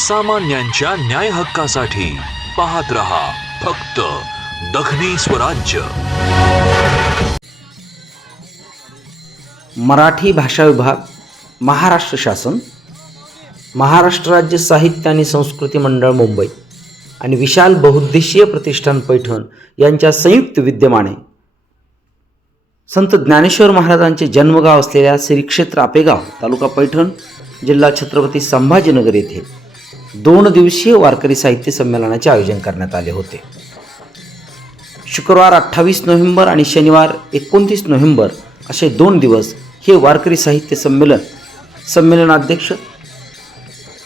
सामान्यांच्या न्याय हक्कासाठी पाहत रहा फक्त दखनी स्वराज्य। मराठी भाषा विभाग, महाराष्ट्र शासन, महाराष्ट्र राज्य साहित्य आणि संस्कृती मंडळ मुंबई आणि विशाल बहुउद्देशीय प्रतिष्ठान पैठण यांच्या संयुक्त विद्यमाने संत ज्ञानेश्वर महाराजांचे जन्मगाव असलेल्या श्री क्षेत्र आपेगाव, तालुका पैठण, जिल्हा छत्रपती संभाजीनगर येथे 2 दिवसीय वारकरी साहित्य संमेलनाचे आयोजन करण्यात आले होते। शुक्रवार 28 नोव्हेंबर आणि शनिवार 29 नोव्हेंबर असे 2 दिवस हे वारकरी साहित्य संमेलनाध्यक्ष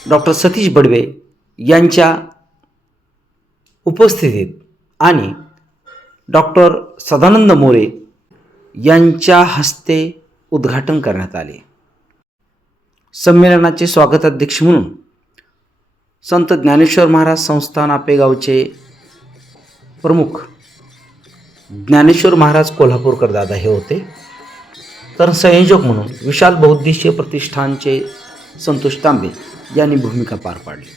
डॉक्टर सतीश बडवे यांच्या उपस्थितीत आणि डॉक्टर सदानंद मोरे यांच्या हस्ते उद्घाटन करण्यात आले। संमेलनाचे स्वागताध्यक्ष म्हणून संत ज्ञानेश्वर महाराज संस्थान आपेगावचे प्रमुख ज्ञानेश्वर महाराज कोल्हापूरकर दादा हे होते, तर संयोजक म्हणून विशाल बहुउद्देशीय प्रतिष्ठानचे संतोष तांबे यांनी भूमिका पार पाडली।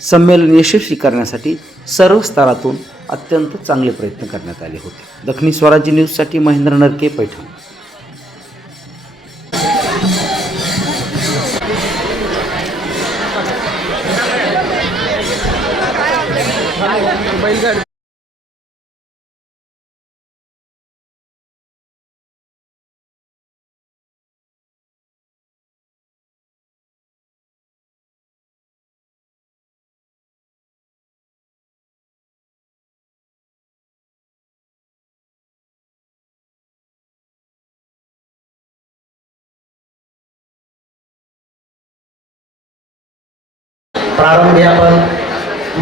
संमेलन यशस्वी करण्यासाठी सर्व स्तरातून अत्यंत चांगले प्रयत्न करण्यात आले होते। दखनी स्वराज्य न्यूजसाठी महेंद्र नरके, पैठण। प्रारंभी आपण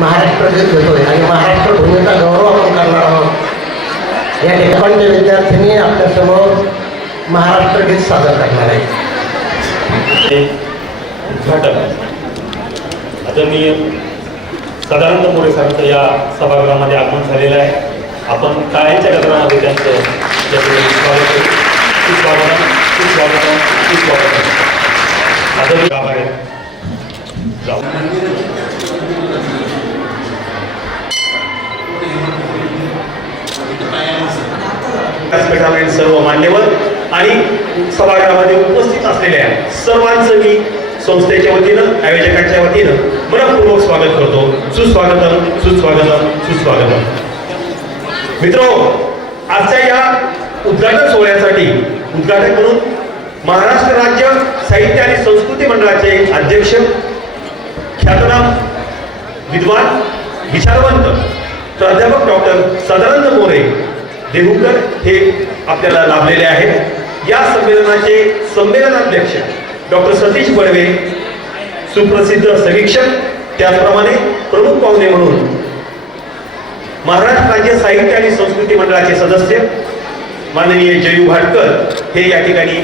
महाराष्ट्र गीत घेतोय आणि महाराष्ट्र भूमीचा गौरव आपण करणार आहोत। या ठिकाणचे विद्यार्थ्यांनी आपल्यासमोर महाराष्ट्र गीत सादर करणार आहे। उद्घाटक आदरणीय सदानंद मोरे सरांचं या सभागृहामध्ये आगमन झालेलं आहे। आपण टाळ्यांच्या गजरामध्ये त्यांचं स्वागत आदरणीय आभार व्यासपीठावरील सर्व मान्यवर आणि सभागृहामध्ये उपस्थित असलेल्या सर्वांचं मी संस्थेच्या वतीनं, आयोजकांच्या वतीनं मनपूर्वक स्वागत करतो। सुस्वागतम, सुस्वागतम, सुस्वागतम। मित्रांनो, आजच्या या उद्घाटन सोहळ्यासाठी उद्घाटक म्हणून महाराष्ट्र राज्य साहित्य आणि संस्कृती मंडळाचे अध्यक्ष, ख्यातनाम विद्वान, विचारवंत प्राध्यापक डॉक्टर सदानंद मोरे देहूकर हे आपल्याला लाभलेले आहेत। या संमेलनाचे संमेलनाध्यक्ष डॉक्टर सतीश बडवे, सुप्रसिद्ध समीक्षक, त्याचप्रमाणे प्रमुख पाहुणे म्हणून महाराष्ट्र राज्य साहित्य आणि संस्कृती मंडळाचे सदस्य माननीय जयू भाटकर हे या ठिकाणी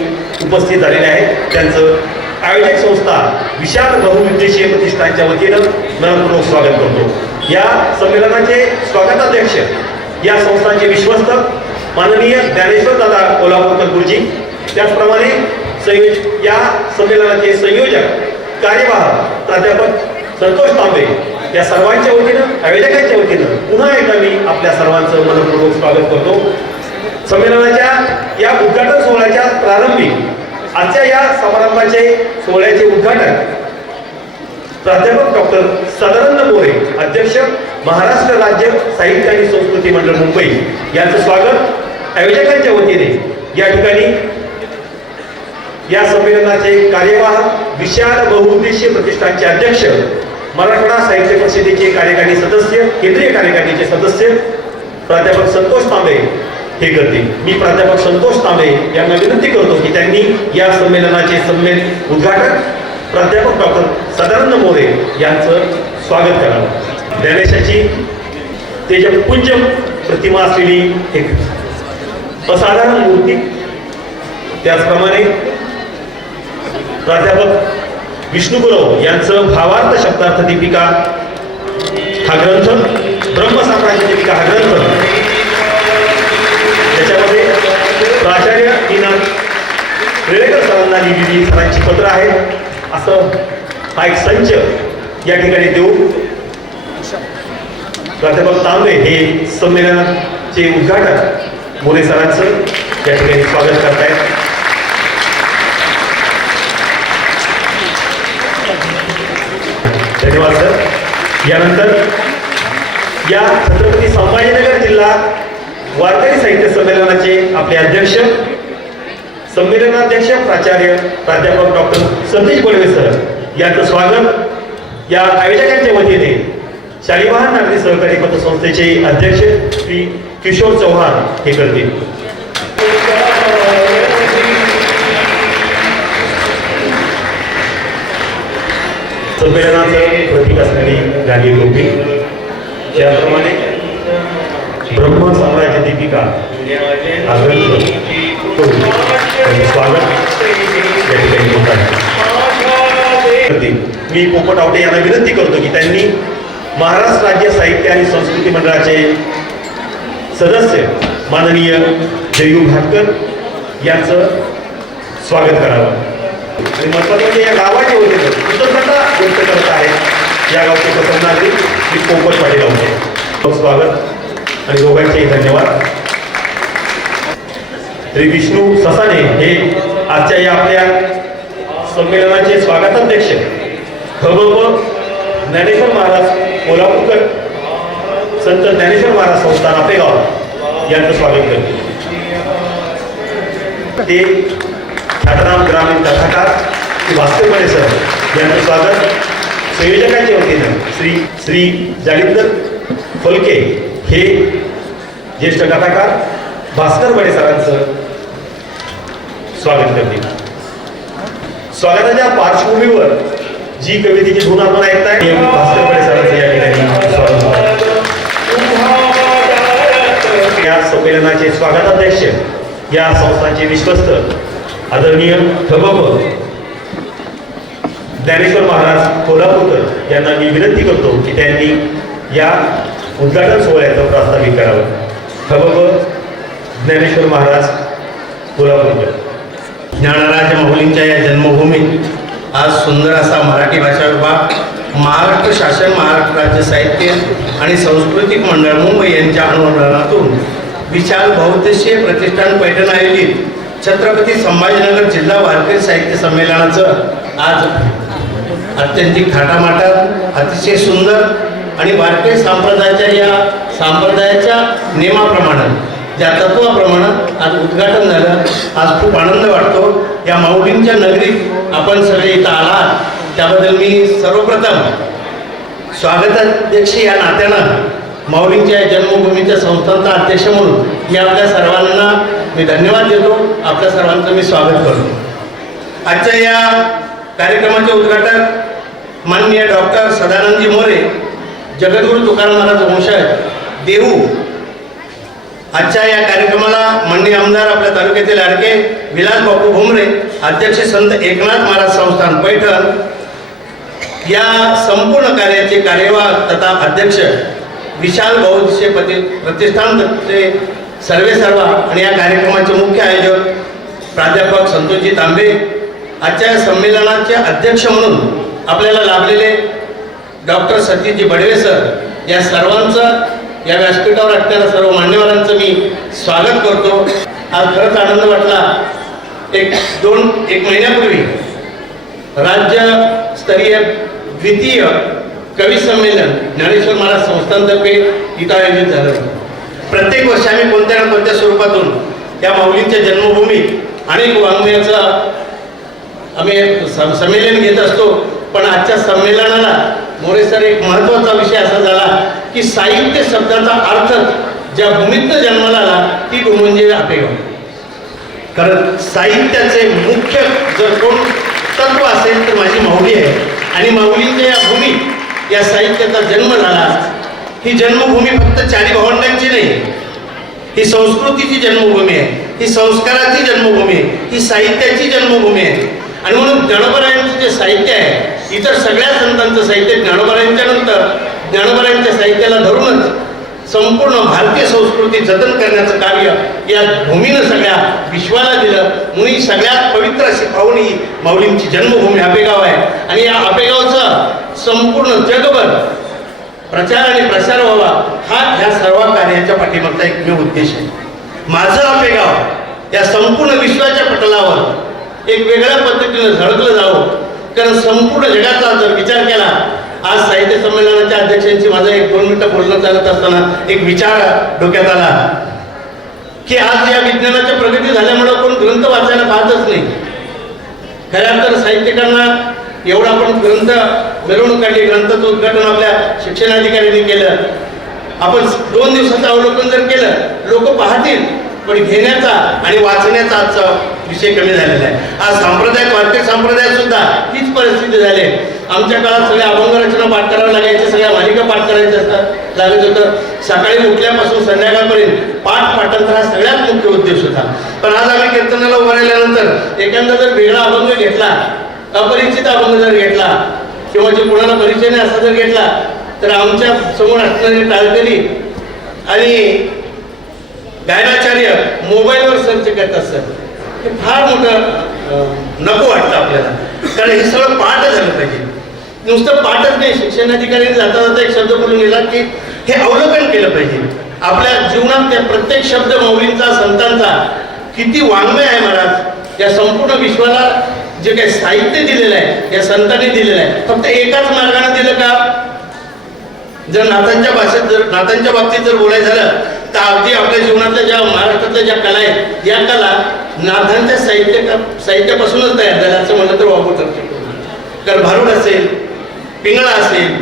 उपस्थित झालेले आहेत। त्यांचं आयोजक संस्था विशाल बहुउद्देशीय प्रतिष्ठानच्या वतीनं मनपूर्वक स्वागत करतो। या संमेलनाचे स्वागताध्यक्ष या संस्थांचे विश्वस्त माननीय ज्ञानेश्वर दादा कोल्हापूरकर गुरुजी, त्याचप्रमाणे या संमेलनाचे संयोजक कार्यवाह प्राध्यापक संतोष तांबे, या सर्वांच्या वतीनं, आयोजकांच्या वतीनं पुन्हा एकदा मी आपल्या सर्वांचं मनपूर्वक स्वागत करतो। संमेलनाच्या या उद्घाटन सोहळ्याच्या प्रारंभी आजच्या या समारंभाचे सोहळ्याचे उद्घाटन प्राध्यापक डॉक्टर सदानंद मोरे, अध्यक्ष महाराष्ट्र राज्य साहित्य आणि संस्कृती मंडळ मुंबई यांचं स्वागत आयोजकांच्या वतीने या ठिकाणी या संमेलनाचे कार्यवाह विशाल बहुउद्देशीय प्रतिष्ठानचे अध्यक्ष, मराठवाडा साहित्य परिषदेचे कार्यकारी सदस्य, केंद्रीय कार्यकारिणीचे सदस्य प्राध्यापक संतोष तांबे हे करतील। मी प्राध्यापक संतोष तांबे यांना विनंती करतो की त्यांनी या संमेलनाचे उद्घाटक प्राध्यापक डॉक्टर सदानंद मोरे यांचं स्वागत करावं। ज्ञानेशाची तेजपुंज प्रतिमा असलेली एक असाधारण मूर्ती, त्याचप्रमाणे प्राध्यापक विष्णुगुरव यांचं भावार्थ शब्दार्थ दीपिका हा ग्रंथ, ब्रह्मसाम्राज्य दीपिका हा ग्रंथ, त्याच्यामध्ये प्राचार्य निनाद रेळेकर सरांना लिहिलेली सरांची पत्र आहेत। असं हा एक संच या ठिकाणी देऊ. प्राध्यापक तांबे हे संमेलनाचे उद्घाटक मोरे सरांचं या ठिकाणी स्वागत करतायत. धन्यवाद सर. यानंतर या छत्रपती संभाजीनगर जिल्हा वारकरी साहित्य संमेलनाचे आपले अध्यक्ष, संमेलनाध्यक्ष प्राचार्य प्राध्यापक डॉक्टर सतीश बोलवे सर यांचं स्वागत या आयोजकांच्या वतीने शालिवाहन नागरी सहकारी पतसंस्थेचे अध्यक्ष श्री किशोर चव्हाण हे करतील. संमेलनाचं प्रतीक असणारी गांधी टोपी, त्याप्रमाणे ब्रह्म साम्राज्य दीपिका स्वागत या ठिकाणी होत आहे. मी पोपट आवटे यांना विनंती करतो की त्यांनी महाराष्ट्र राज्य साहित्य आणि संस्कृती मंडळाचे सदस्य माननीय जयू भाटकर यांचं स्वागत करावं. आणि महत्वाचं म्हणजे या गावाचे होते कृतज्ञता व्यक्त करत आहेत या गावचे प्रसन्नार्थी श्री पोपट पाटील आवटे. स्वागत आणि दोघांचेही धन्यवाद. श्री विष्णू ससाने हे आजच्या या आपल्या संमेलनाचे स्वागताध्यक्ष खबप ज्ञानेश्वर महाराज कोल्हापूरकर संत ज्ञानेश्वर महाराज संस्थान आपेगाव यांचं स्वागत करते. ते ख्यातनाम ग्रामीण कथाकार श्री भास्कर बडे सर यांचं स्वागत. संयोजकांच्या वतीनं श्री जालिंदर फलके हे ज्येष्ठ कथाकार भास्कर बडे सरांचं स्वागत करते. स्वागताच्या पार्श्वभूमीवर जी कवितेची धून आपण ऐकताय भास्कर बडे सरांचं या ठिकाणी स्वागत. या संमेलनाचे स्वागताध्यक्ष या संस्थांचे विश्वस्त आदरणीय खबप ज्ञानेश्वर महाराज कोल्हापूरकर यांना मी विनंती करतो की त्यांनी या उद्घाटन सोहळ्याचं प्रास्ताविक करावं. खबप ज्ञानेश्वर महाराज कोल्हापूरकर. ज्ञानराज माऊलींच्या या जन्मभूमीत आज सुंदर असा मराठी भाषा विभाग, महाराष्ट्र शासन, महाराष्ट्र राज्य साहित्य आणि सांस्कृतिक मंडळ मुंबई यांच्या अनुदानातून विशाल बहुउद्देशीय प्रतिष्ठान पैठण आयोजित छत्रपती संभाजीनगर जिल्हा वारकरी साहित्य संमेलनाचं आज अत्यंतिक थाटामाटात अतिशय सुंदर आणि वारकरी संप्रदायाच्या नियमाप्रमाणे, ज्या तत्वाप्रमाणे आज उद्घाटन झालं. आज खूप आनंद वाटतो. या माऊलींच्या नगरीत आपण सगळे इथं आलात त्याबद्दल मी सर्वप्रथम स्वागताध्यक्ष या नात्यानं माऊलींच्या जन्मभूमीच्या संस्थांचा अध्यक्ष म्हणून मी आपल्या सर्वांना धन्यवाद देतो. आपल्या सर्वांचं मी स्वागत करतो. आजच्या या कार्यक्रमाचे उद्घाटक माननीय डॉक्टर सदानंदजी मोरे, जगद्गुरू तुकाराम महाराज वंशज देहू. आजच्या या कार्यक्रमाला माननीय आमदार आपल्या तालुक्यातील लाडके विलास बापू भुमरे, अध्यक्ष संत एकनाथ महाराज संस्थान पैठण, या संपूर्ण कार्याचे कार्यवाह तथा अध्यक्ष विशाल बहुउद्देशीय प्रतिष्ठानचे सर्वेसर्वा आणि या कार्यक्रमाचे मुख्य आयोजक प्राध्यापक संतोषजी तांबे, आजच्या संमेलनाचे अध्यक्ष म्हणून आपल्याला लाभलेले डॉक्टर सतीशजी बडवे सर, या सर्वांचं या व्यासपीठावर असणाऱ्या सर्व मान्यवरांचं मी स्वागत करतो. आज खरंच आनंद वाटला. एक महिन्यापूर्वी राज्यस्तरीय द्वितीय कवी संमेलन ज्ञानेश्वर महाराज संस्थांतर्फे इथं आयोजित झालं. प्रत्येक वर्षी आम्ही कोणत्या ना कोणत्या स्वरूपातून या माऊलींच्या जन्मभूमीत अनेक वाङ्मयाचं आम्ही संमेलन घेत असतो. पण आजच्या संमेलनाला मोरे सर एक महत्त्वाचा विषय असा झाला की साहित्य शब्दाचा अर्थ ज्या भूमीतनं जन्माला आला ती भूमी म्हणजे आपेगाव. कारण साहित्याचे मुख्य जर कोण तत्व असेल तर माझी माऊली आहे. आणि माऊलींच्या या भूमीत या साहित्याचा जन्म झाला. ही जन्मभूमी फक्त चारी भावंडांची नाही, ही संस्कृतीची जन्मभूमी आहे, ही संस्काराची जन्मभूमी आहे, ही साहित्याची जन्मभूमी आहे. आणि म्हणून ज्ञानोबारायांचं जे साहित्य आहे, इतर सगळ्या संतांचं साहित्य ज्ञानोबारायांच्या नंतर ज्ञानोबारायांच्या साहित्याला धरूनच संपूर्ण भारतीय संस्कृती जतन करण्याचं कार्य या भूमीनं सगळ्या विश्वाला दिलं. म्हणून सगळ्यात पवित्र अशी पावनी माऊलींची जन्मभूमी आपेगाव आहे. आणि या आपेगावचं संपूर्ण जगभर प्रचार आणि प्रसार व्हावा, हा ह्या सर्व कार्याच्या पाठीमागचा एकमेव उद्देश आहे. माझं आपेगाव या संपूर्ण विश्वाच्या पटलावर एक वेगळ्या पद्धतीनं झळकलं जावं. कारण संपूर्ण जगाचा जर विचार केला, आज साहित्य संमेलनाच्या अध्यक्षांची माझं 1-2 मिनिटं बोलणं चालत असताना एक विचार डोक्यात आला की आज या विज्ञानाच्या प्रगती झाल्यामुळं कोण ग्रंथ वाचायला पाहतच नाही. खऱ्या तर साहित्यिकांना एवढा आपण ग्रंथ मिरवणूक काढली, ग्रंथाचं उद्घाटन आपल्या शिक्षणाधिकाऱ्यांनी केलं. आपण 2 दिवसाचं अवलोकन जर केलं, लोक पाहतील, पण घेण्याचा आणि वाचण्याचा आजचा विषय कमी झालेला आहे. आज सांप्रदायिक वारकरी संप्रदायात सुद्धा हीच परिस्थिती झाली आहे. आमच्या काळात सगळ्या अभंग रचना पाठ करावं लागायचे, सगळ्या मालिका पाठ करायच्या असतात लागत होतं. सकाळी उठल्यापासून संध्याकाळपर्यंत पाठांतर हा सगळ्यात मुख्य उद्देश होता. पण आज आम्ही कीर्तनाला उभं राहिल्यानंतर एखादा जर वेगळा अभंग घेतला, अपरिचित अभंग जर घेतला किंवा जे कोणाला परिचय नाही असा जर घेतला, तर आमच्या समोर असणारे टाळकरी आणि गायनाचार्य मोबाईलवर सर्च करतात. सर, हे फार मोठं नको वाटतं आपल्याला. कारण हे सगळं पाठ झालं पाहिजे. नुसतं पाठच नाही, शिक्षणाधिकाऱ्यांनी जाता जाता एक शब्द बोलून गेला की हे अवलोकन केलं पाहिजे. आपल्या जीवनात त्या प्रत्येक शब्द माऊलींचा, संतांचा किती वाङ्मय आहे महाराज. या संपूर्ण विश्वाला जे काही साहित्य दिलेलं आहे या संतांनी दिलेलं आहे. फक्त एकाच मार्गाने दिलं का? जर नाथांच्या भाषेत, जर नाथांच्या बाबतीत जर बोलायचं झालं तर अगदी आपल्या जीवनातल्या ज्या महाराष्ट्रातल्या ज्या कला आहेत, या कला नाथांच्या साहित्यापासूनच तयार झाल्या असं म्हणलं तर वापर करतो. कारण भारूड असेल, पिंगळा असेल,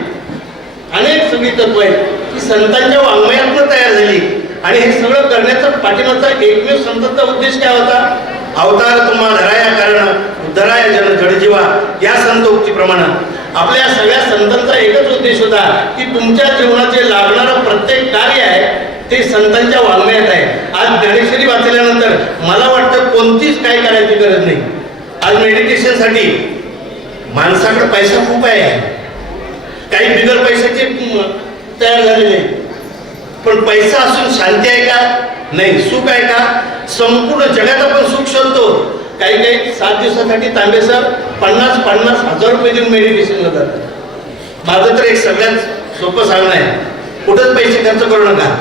अनेक सगळी तत्व आहेत की संतांच्या वाङ्मयातून तयार झाली. आणि हे सगळं करण्याचा पाठीमागचा एकमेव संतांचा उद्देश काय होता? अवतार तुम्हा धराया कारण उद्धराया जन जडजीवा, या संत उक्तीप्रमाणे आपल्या सगळ्या संतांचा एकच उद्देश होता की तुमच्या जीवनाचे लागणारं प्रत्येक कार्य आहे ते संतांच्या वाङ्मयात आहे. आज ज्ञानेश्वरी वाचल्यानंतर मला वाटतं कोणतीच काय करायची गरज नाही. आज मेडिटेशनसाठी माणसाकडे पैसा खूप आहे, काही बिगर पैशाचे तयार झालेले, पण पैसा असून शांती आहे का? नाही. सुख आहे का? संपूर्ण जगात आपण सुख शोधतो. काही 7 दिवसासाठी तांबेसर 50-50 हजार रुपये देऊन मेडिटेशनला जातात. माझं तर एक सगळ्यात सोपं सांगणं आहे, कुठंच पैसे खर्च करू नका.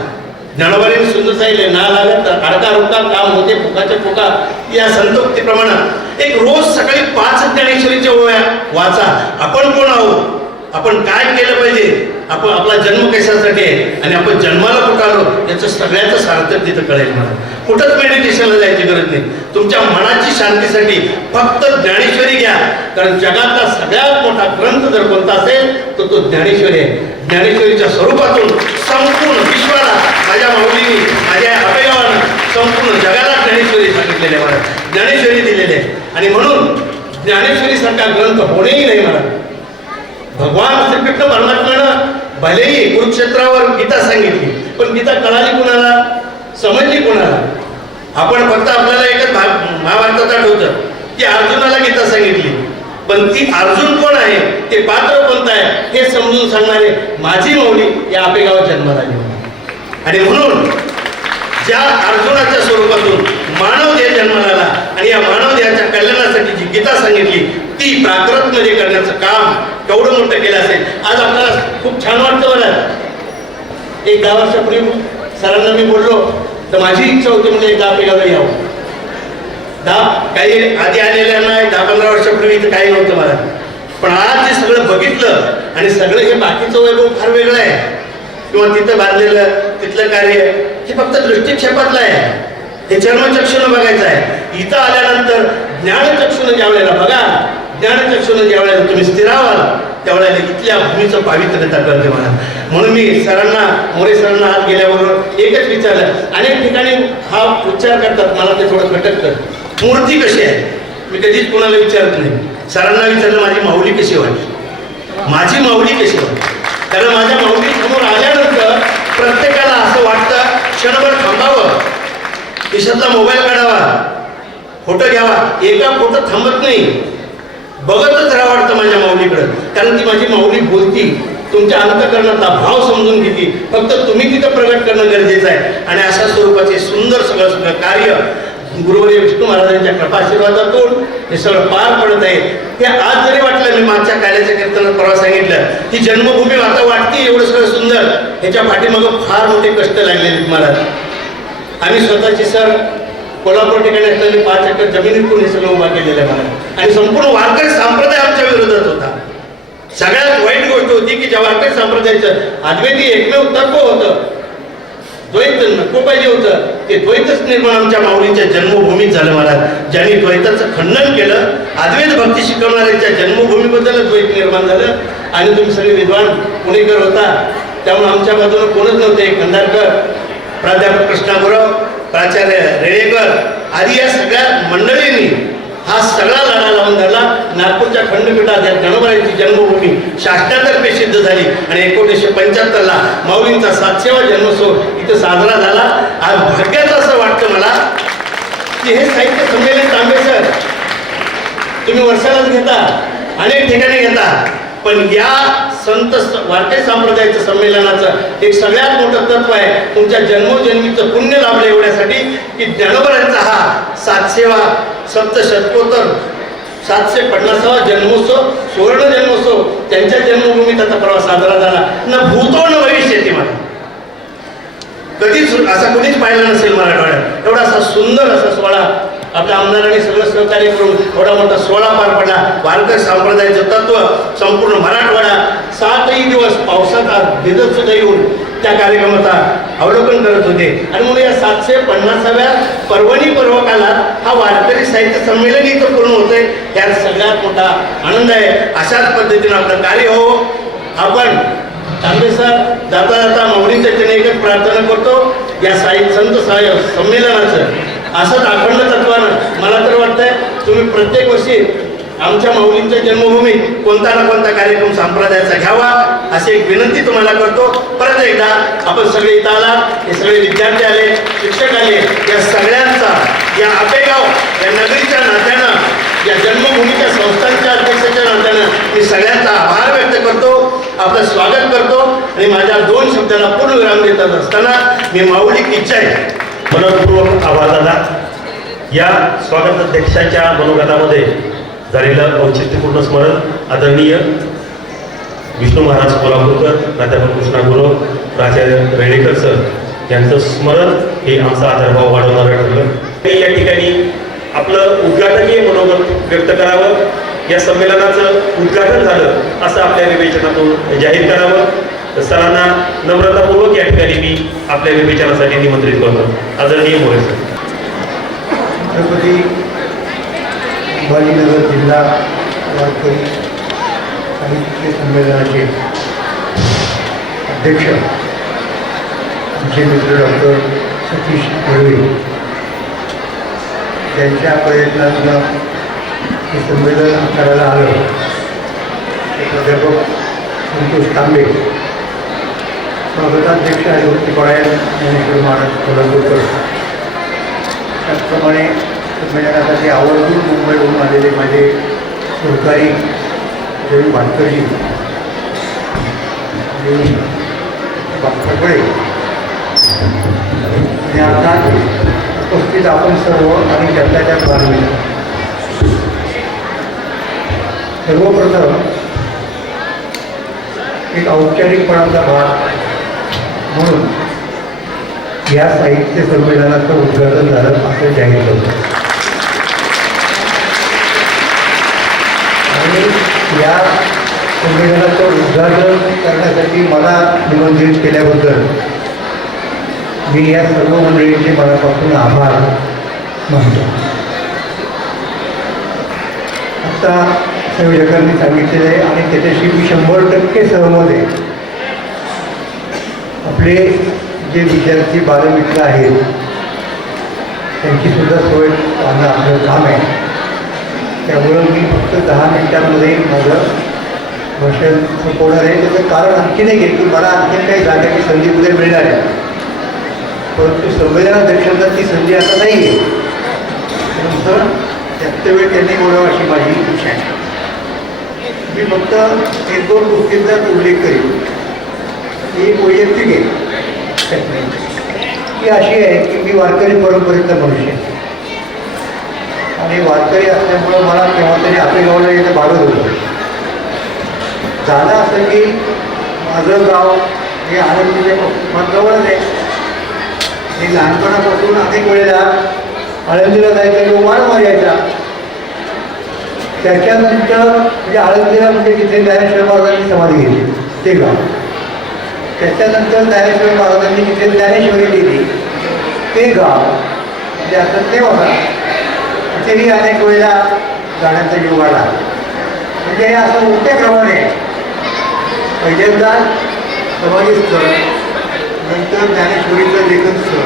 ज्ञानोबांनी सुंदर सांगितले, ना लागत अडका रुका काम होते फुकाचे फुका, या संतोक्तीप्रमाणे एक रोज सकाळी 5 ज्ञानेश्वरीच्या ओव्या वाचा. आपण कोण आहोत, आपण काय केलं पाहिजे, आपण आपला जन्म कशासाठी आहे आणि आपण जन्माला कुठं आलो याचं सगळ्याचं सार्थक तिथं कळेल. मला कुठंच मेडिटेशनला जायची गरज नाही. तुमच्या मनाची शांतीसाठी फक्त ज्ञानेश्वरी घ्या. कारण जगातला सगळ्यात मोठा ग्रंथ जर कोणता असेल तर तो ज्ञानेश्वरी आहे. ज्ञानेश्वरीच्या स्वरूपातून संपूर्ण विश्वाला माझ्या माऊलींनी, माझ्या अपेगावानं संपूर्ण जगाला ज्ञानेश्वरी सांगितलेली आहे, मला ज्ञानेश्वरी दिलेली आहे. आणि म्हणून ज्ञानेश्वरीसारखा ग्रंथ होणेही नाही. मला भगवान श्रीकृष्ण परमात्म्यानं भलेही कुरुक्षेत्रावर गीता सांगितली, पण गीता कळाली कोणाला, समजली कोणाला? आपण फक्त आपल्याला एकच महाभारतात आठवतं की अर्जुनाला गीता सांगितली, पण ती अर्जुन कोण आहे, ते पात्र कोणतं आहे हे समजून सांगणारे माझी माऊली या आपेगावात जन्माला आली. आणि म्हणून ज्या अर्जुनाच्या स्वरूपातून मानव देह जन्माला आला आणि या मानव देहाच्या कल्याणासाठी जी गीता सांगितली ती प्राकृतमध्ये करण्याचं काम केवढं मोठं केलं असेल. आज आपल्याला खूप छान वाटतं. बरं, एक 10 वर्षापूर्वी सरांना मी बोललो तर माझी इच्छा होती म्हणजे एकदा आपेगाला यावं. काही आधी आलेल्यांना 10-15 वर्षापूर्वी इथं काही नव्हतं मला, पण आज जे सगळं बघितलं आणि सगळं हे बाकीचं वैभव फार वेगळं आहे. किंवा तिथं बांधलेलं तिथलं कार्य हे फक्त दृष्टिक्षेपातलं आहे, हे चर्मचक्षुनं बघायचं आहे. इथं आल्यानंतर ज्ञानचक्षुनं ज्या वेळेला बघा, ज्ञानचक्षुनं ज्या वेळेला तुम्ही स्थिरावाल त्यावेळेला इथल्या भूमीचं पावित्र्यता कळते मला. म्हणून मी सरांना, मोरे सरांना आज गेल्याबरोबर एकच विचारलं. अनेक ठिकाणी हा उच्चार करतात, मला ते थोडं खटकतं, मूर्ती कशी आहे. मी कधीच कोणाला विचारत नाही. सरांना विचारलं माझी माऊली कशी वाटली, माझी माऊली कशी वाटली. कारण माझ्या माऊली समोर आल्यानंतर प्रत्येकाला असं वाटतं क्षणभर थांबावं, खिशातला मोबाईल काढावा, फोटो घ्यावा. एका फोटो थांबत नाही, बघतच राहा वाटतं माझ्या माऊलीकडं. कारण ती माझी माऊली बोलती, तुमच्या अंतःकरणातला भाव समजून घेते. फक्त तुम्ही तिथं प्रगट करणं गरजेचं आहे. आणि अशा स्वरूपाचे सुंदर सगळं कार्य गुरुवर्य विष्णू महाराजांच्या कृपाशीर्वादातून हे सगळं पार पडत आहे. हे आज जरी वाटलं, मी मागच्या कार्याच्या कीर्तनात परवा सांगितलं की जन्मभूमी आता वाटते एवढं सगळं सुंदर, ह्याच्या पाठीमागं फार मोठे कष्ट लागलेले महाराज. आम्ही स्वतःची सर कोल्हापूर ठिकाणी असलेली 5 एकर जमिनीतून हे सगळं उभा केलेलं आहे महाराज. आणि संपूर्ण वारकरी संप्रदाय आमच्या विरोधात होता. सगळ्यात वाईट गोष्ट होती की ज्या वारकरी संप्रदायाचं अद्वैती एकमेव तत्व होतं, द्वैत नको पाहिजे होतं, ते द्वैतच निर्माण आमच्या माऊलींच्या जन्मभूमीत झालं महाराज. ज्यांनी द्वैताचं खंडन केलं, अद्वैत भक्ती शिकवणाऱ्यांच्या जन्मभूमीबद्दल द्वैत निर्माण झालं. आणि तुम्ही सगळे विद्वान पुणेकर होता, त्यामुळे आमच्या बाजूने कोणच नव्हते. खंडारकर, प्राध्यापक कृष्णा गुरव, प्राचार्य रेळेकर आदी या सगळ्या मंडळींनी हा सगळा लढा लावून धरला. नागपूरच्या खंडपीठात या गणोबारांची जन्मभूमी शासनातर्फे सिद्ध झाली आणि 1975ला माऊलींचा 700वा जन्मोत्सव इथं साजरा झाला. आज भाग्याचं असं वाटतं मला की हे साहित्य संमेलन तांबे सर तुम्ही वर्षालाच घेता, अनेक ठिकाणी घेता, पण या संत वारकरी संप्रदायाचं संमेलनाचं एक सगळ्यात मोठं तत्व आहे तुमच्या जन्मोजन्मीचं पुण्य लाभलं एवढ्यासाठी की ज्ञानोबारांचा हा 700वा सप्तशतकोत्तर 750वा जन्मोत्सव, सुवर्ण जन्मोत्सव त्यांच्या जन्मभूमीत आता परवा साजरा झाला. न भूतो न भविष्यती मला कधीच असा कोणीच पाहिला नसेल मराठवाड्यात. एवढा असा सुंदर असा सोहळा आपल्या आमदारांनी सगळं सहकार्य करून एवढा मोठा सोहळा पार पडला. वारकरी संप्रदायाचं तत्व संपूर्ण मराठवाडा 7ही दिवस पावसाचा भिजत सुद्धा येऊन त्या कार्यक्रमाचा अवलोकन करत होते. आणि म्हणून या 750व्या परभणी पर्वकालात हा वारकरी साहित्य संमेलन इथं पूर्ण होतंय, यात सगळ्यात मोठा आनंद आहे. अशाच पद्धतीनं आपलं कार्य हो. आपण तांबे सर जाता जाता माऊलींच्या चरणी एकच प्रार्थना करतो, या संत संमेलनाचं असंच अखंड तत्वानं मला तर वाटतंय तुम्ही प्रत्येक वर्षी आमच्या माऊलींच्या जन्मभूमीत कोणता ना कोणता कार्यक्रम संप्रदायाचा घ्यावा अशी एक विनंती तुम्हाला करतो. परत एकदा आपण सगळे इथं आला, हे सगळे विद्यार्थी आले, शिक्षक आले, या सगळ्यांचा या आपेगाव या नगरीच्या नात्यानं, या जन्मभूमीच्या संस्थांच्या अध्यक्षाच्या नात्यानं मी सगळ्यांचा आभार व्यक्त करतो, आपलं स्वागत करतो. आणि माझ्या 2 शब्दाला पूर्ण विराम देत असताना मी माऊली की जय मनपूर्वक आभार दादा. या स्वागताध्यक्षाच्या मनोगतामध्ये झालेलं औचित्यपूर्ण स्मरण आदरणीय विष्णू महाराज कोल्हापूरकर, प्राध्यापक कृष्णा गुरव, प्राचार्य रेळेकर सर यांचं स्मरण हे आमचा आदरभाव वाढवणारं ठरलं. या ठिकाणी आपलं उद्घाटनीय मनोगत व्यक्त करावं, या संमेलनाचं उद्घाटन झालं असं आपल्या विवेचनातून जाहीर करावं. सरांना नम्रतापूर्वक या ठिकाणी मी आपल्या विवेचनासाठी निमंत्रित करतो. आदरणीय मोरे सर. छत्रपती संभाजीनगर जिल्हा वारकरी साहित्य संमेलनाचे अध्यक्ष आमचे मित्र डॉक्टर सतीश बर्वे यांच्या प्रयत्नातून हे संमेलन करायला आलं. प्राध्यापक संतोष तांबे, स्वागताध्यक्ष हरिभक्ती परायण ज्ञानेश्वर महाराज कोल्हापूरकर, त्याचप्रमाणे संमेलनासाठी आवर्जून मुंबईहून आलेले माझे सहकारी जयू भाटकरजी आणि सगळे आणि आता उपस्थित आपण सर्व आणि त्यातल्या बांधवी. सर्वप्रथम एक औपचारिकपणाचा भाग म्हणून या साहित्य संमेलनाचं उद्घाटन झालं असं जाहीर करतो. आणि या संमेलनाचं उद्घाटन करण्यासाठी मला निमंत्रित केल्याबद्दल मी या सर्व मंडळींचे मनापासून आभार मानतो. आता संयोजकांनी सांगितलेलं आहे आणि त्याच्याशी मी 100% सहमत आहे. आपले जे विद्यार्थी बालमित्र आहेत त्यांची सुद्धा सोय पाहणं आपलं काम आहे. त्यामुळं मी फक्त 10 मिनिटांमध्ये माझं भाषण संपवणार आहे. त्याचं कारण आणखी नाही की मला आणखी काही जाण्याची संधी उद्या मिळणार आहे, परंतु संमेलनाध्यक्षांना ती संधी आता नाही आहे. नंतर त्यात वेळ त्यांनी बोलावं अशी माझी इच्छा आहे. मी फक्त 1-2 गोष्टींचाच उल्लेख करेन. एक वैयक्तिक आहे ती अशी आहे की मी वारकरी परंपरेचा मनुष्य आहे. आणि वारकरी असल्यामुळं मला केव्हा तरी आपेगावला येणं भागत होतं. झालं असं की माझं गाव हे आळंदीच्या जवळच आहे. मी लहानपणापासून अनेक वेळेला आळंदीला जायचा किंवा वारंवार यायचा. त्याच्यानंतर म्हणजे आळंदीला म्हणजे तिथे ज्ञानेश्वर महाराजांनी समाधी घेतली ते गाव. त्याच्यानंतर ज्ञानेश्वर महाराजांनी तिथे ज्ञानेश्वरी लिहिली ते गाव म्हणजे असं ते होता. तिथेही अनेक वेळेला जाण्याचा योग आला. म्हणजे हे असं मोठ्या क्रमाने पहिल्यांदा समाधी स्थळ, नंतर ज्ञानेश्वरीचं लेखन स्थळ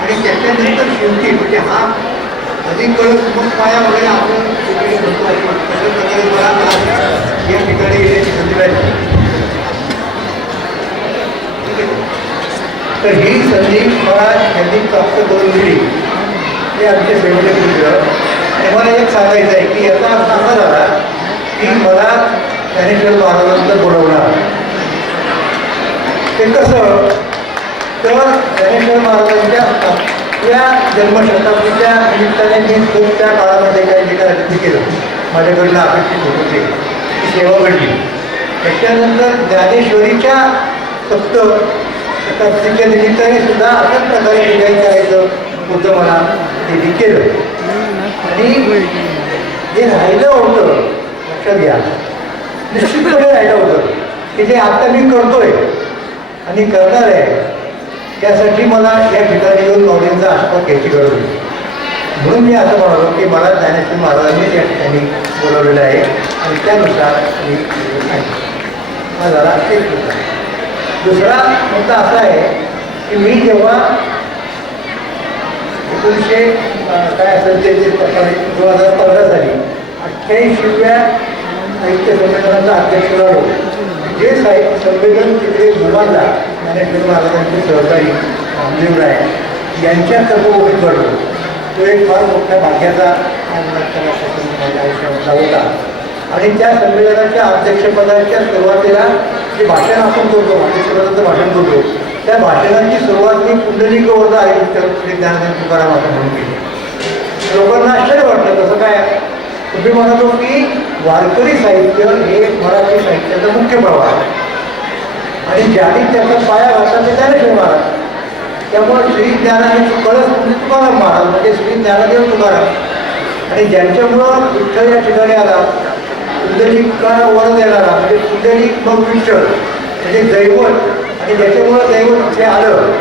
आणि त्याच्यानंतर शेवटी म्हणजे हा अधिक कळत मग पाया वगैरे आपण सगळे म्हणतो आहे. तशा प्रकारे मला या ठिकाणी येण्याची संधी मिळाली. तर ही संधी मला त्यांनी प्राप्त करून दिली हे आमचे सेवले मित्र. आणि मला एक सांगायचं आहे की याचा अर्थ असा झाला की मला ज्ञानेश्वर महाराजांचं बोलवणार. ते कसं तर ज्ञानेश्वर महाराजांच्या आपल्या जन्मशताब्दीच्या निमित्ताने मी खूप त्या काळामध्ये काही जे काय केलं माझ्याकडनं अपेक्षित होतं ते सेवा घडली. त्याच्यानंतर ज्ञानेश्वरीच्या फक्त शताब्दीच्या निमित्ताने सुद्धा अशाच प्रकारे जे काही करायचं होतं मला ते केलं. आणि जे राहिलं होतं लक्षात घ्या, निश्चितपणे राहिलं होतं की जे आता मी करतोय आणि करणार आहे त्यासाठी मला या ठिकाणी येऊन माऊलींचा आस्वाद घ्यायची गरज होती. म्हणून मी असं म्हणालो की मला ज्ञानेश्वर महाराजांनी या ठिकाणी बोलवलेलं आहे आणि त्यानुसार मी हा झाला एक मुद्दा. दुसरा मुद्दा असा आहे की मी जेव्हा 2015 साली 88व्या साहित्य संमेलनाचा अध्यक्ष झालो. जे साहित्य संमेलन तिकडे भूमानला ज्ञानेश्वर महाराजांचे सहकारी रामदेव राय यांच्या कर्मभूमीत घडलो. तो एक फार मोठ्या भाग्याचा माझ्या आयुष्यामधला होता. आणि त्या संमेलनाच्या अध्यक्षपदाच्या सुरुवातीला जे भाषण आपण करतो, अध्यक्षपदाचं भाषण करतो, त्या भाषणाची सुरुवात मी पुंडलिक वरदा आयोजित श्री ज्ञानदेव तुकाराम असं म्हणून केली. लोकांना आश्चर्य वाटलं. कसं काय? तुम्ही म्हणालो की वारकरी साहित्य हे मराठी साहित्याचा मुख्य प्रवाह आहे आणि ज्याने त्याचा पाया घातला ते ज्ञानेश्वर महाराज. त्यामुळे श्री ज्ञानादेव कळस म्हणजे तुकाराम महाराज म्हणजे श्री ज्ञानदेव तुकाराम. आणि ज्यांच्यामुळं विठ्ठल या ठिकाणी आला, पुंडलिकाला वर देणारा म्हणजे पुंडलिक मग विठ्ठल म्हणजे दैवत. आणि ज्याच्यामुळं दैवत इथे आलं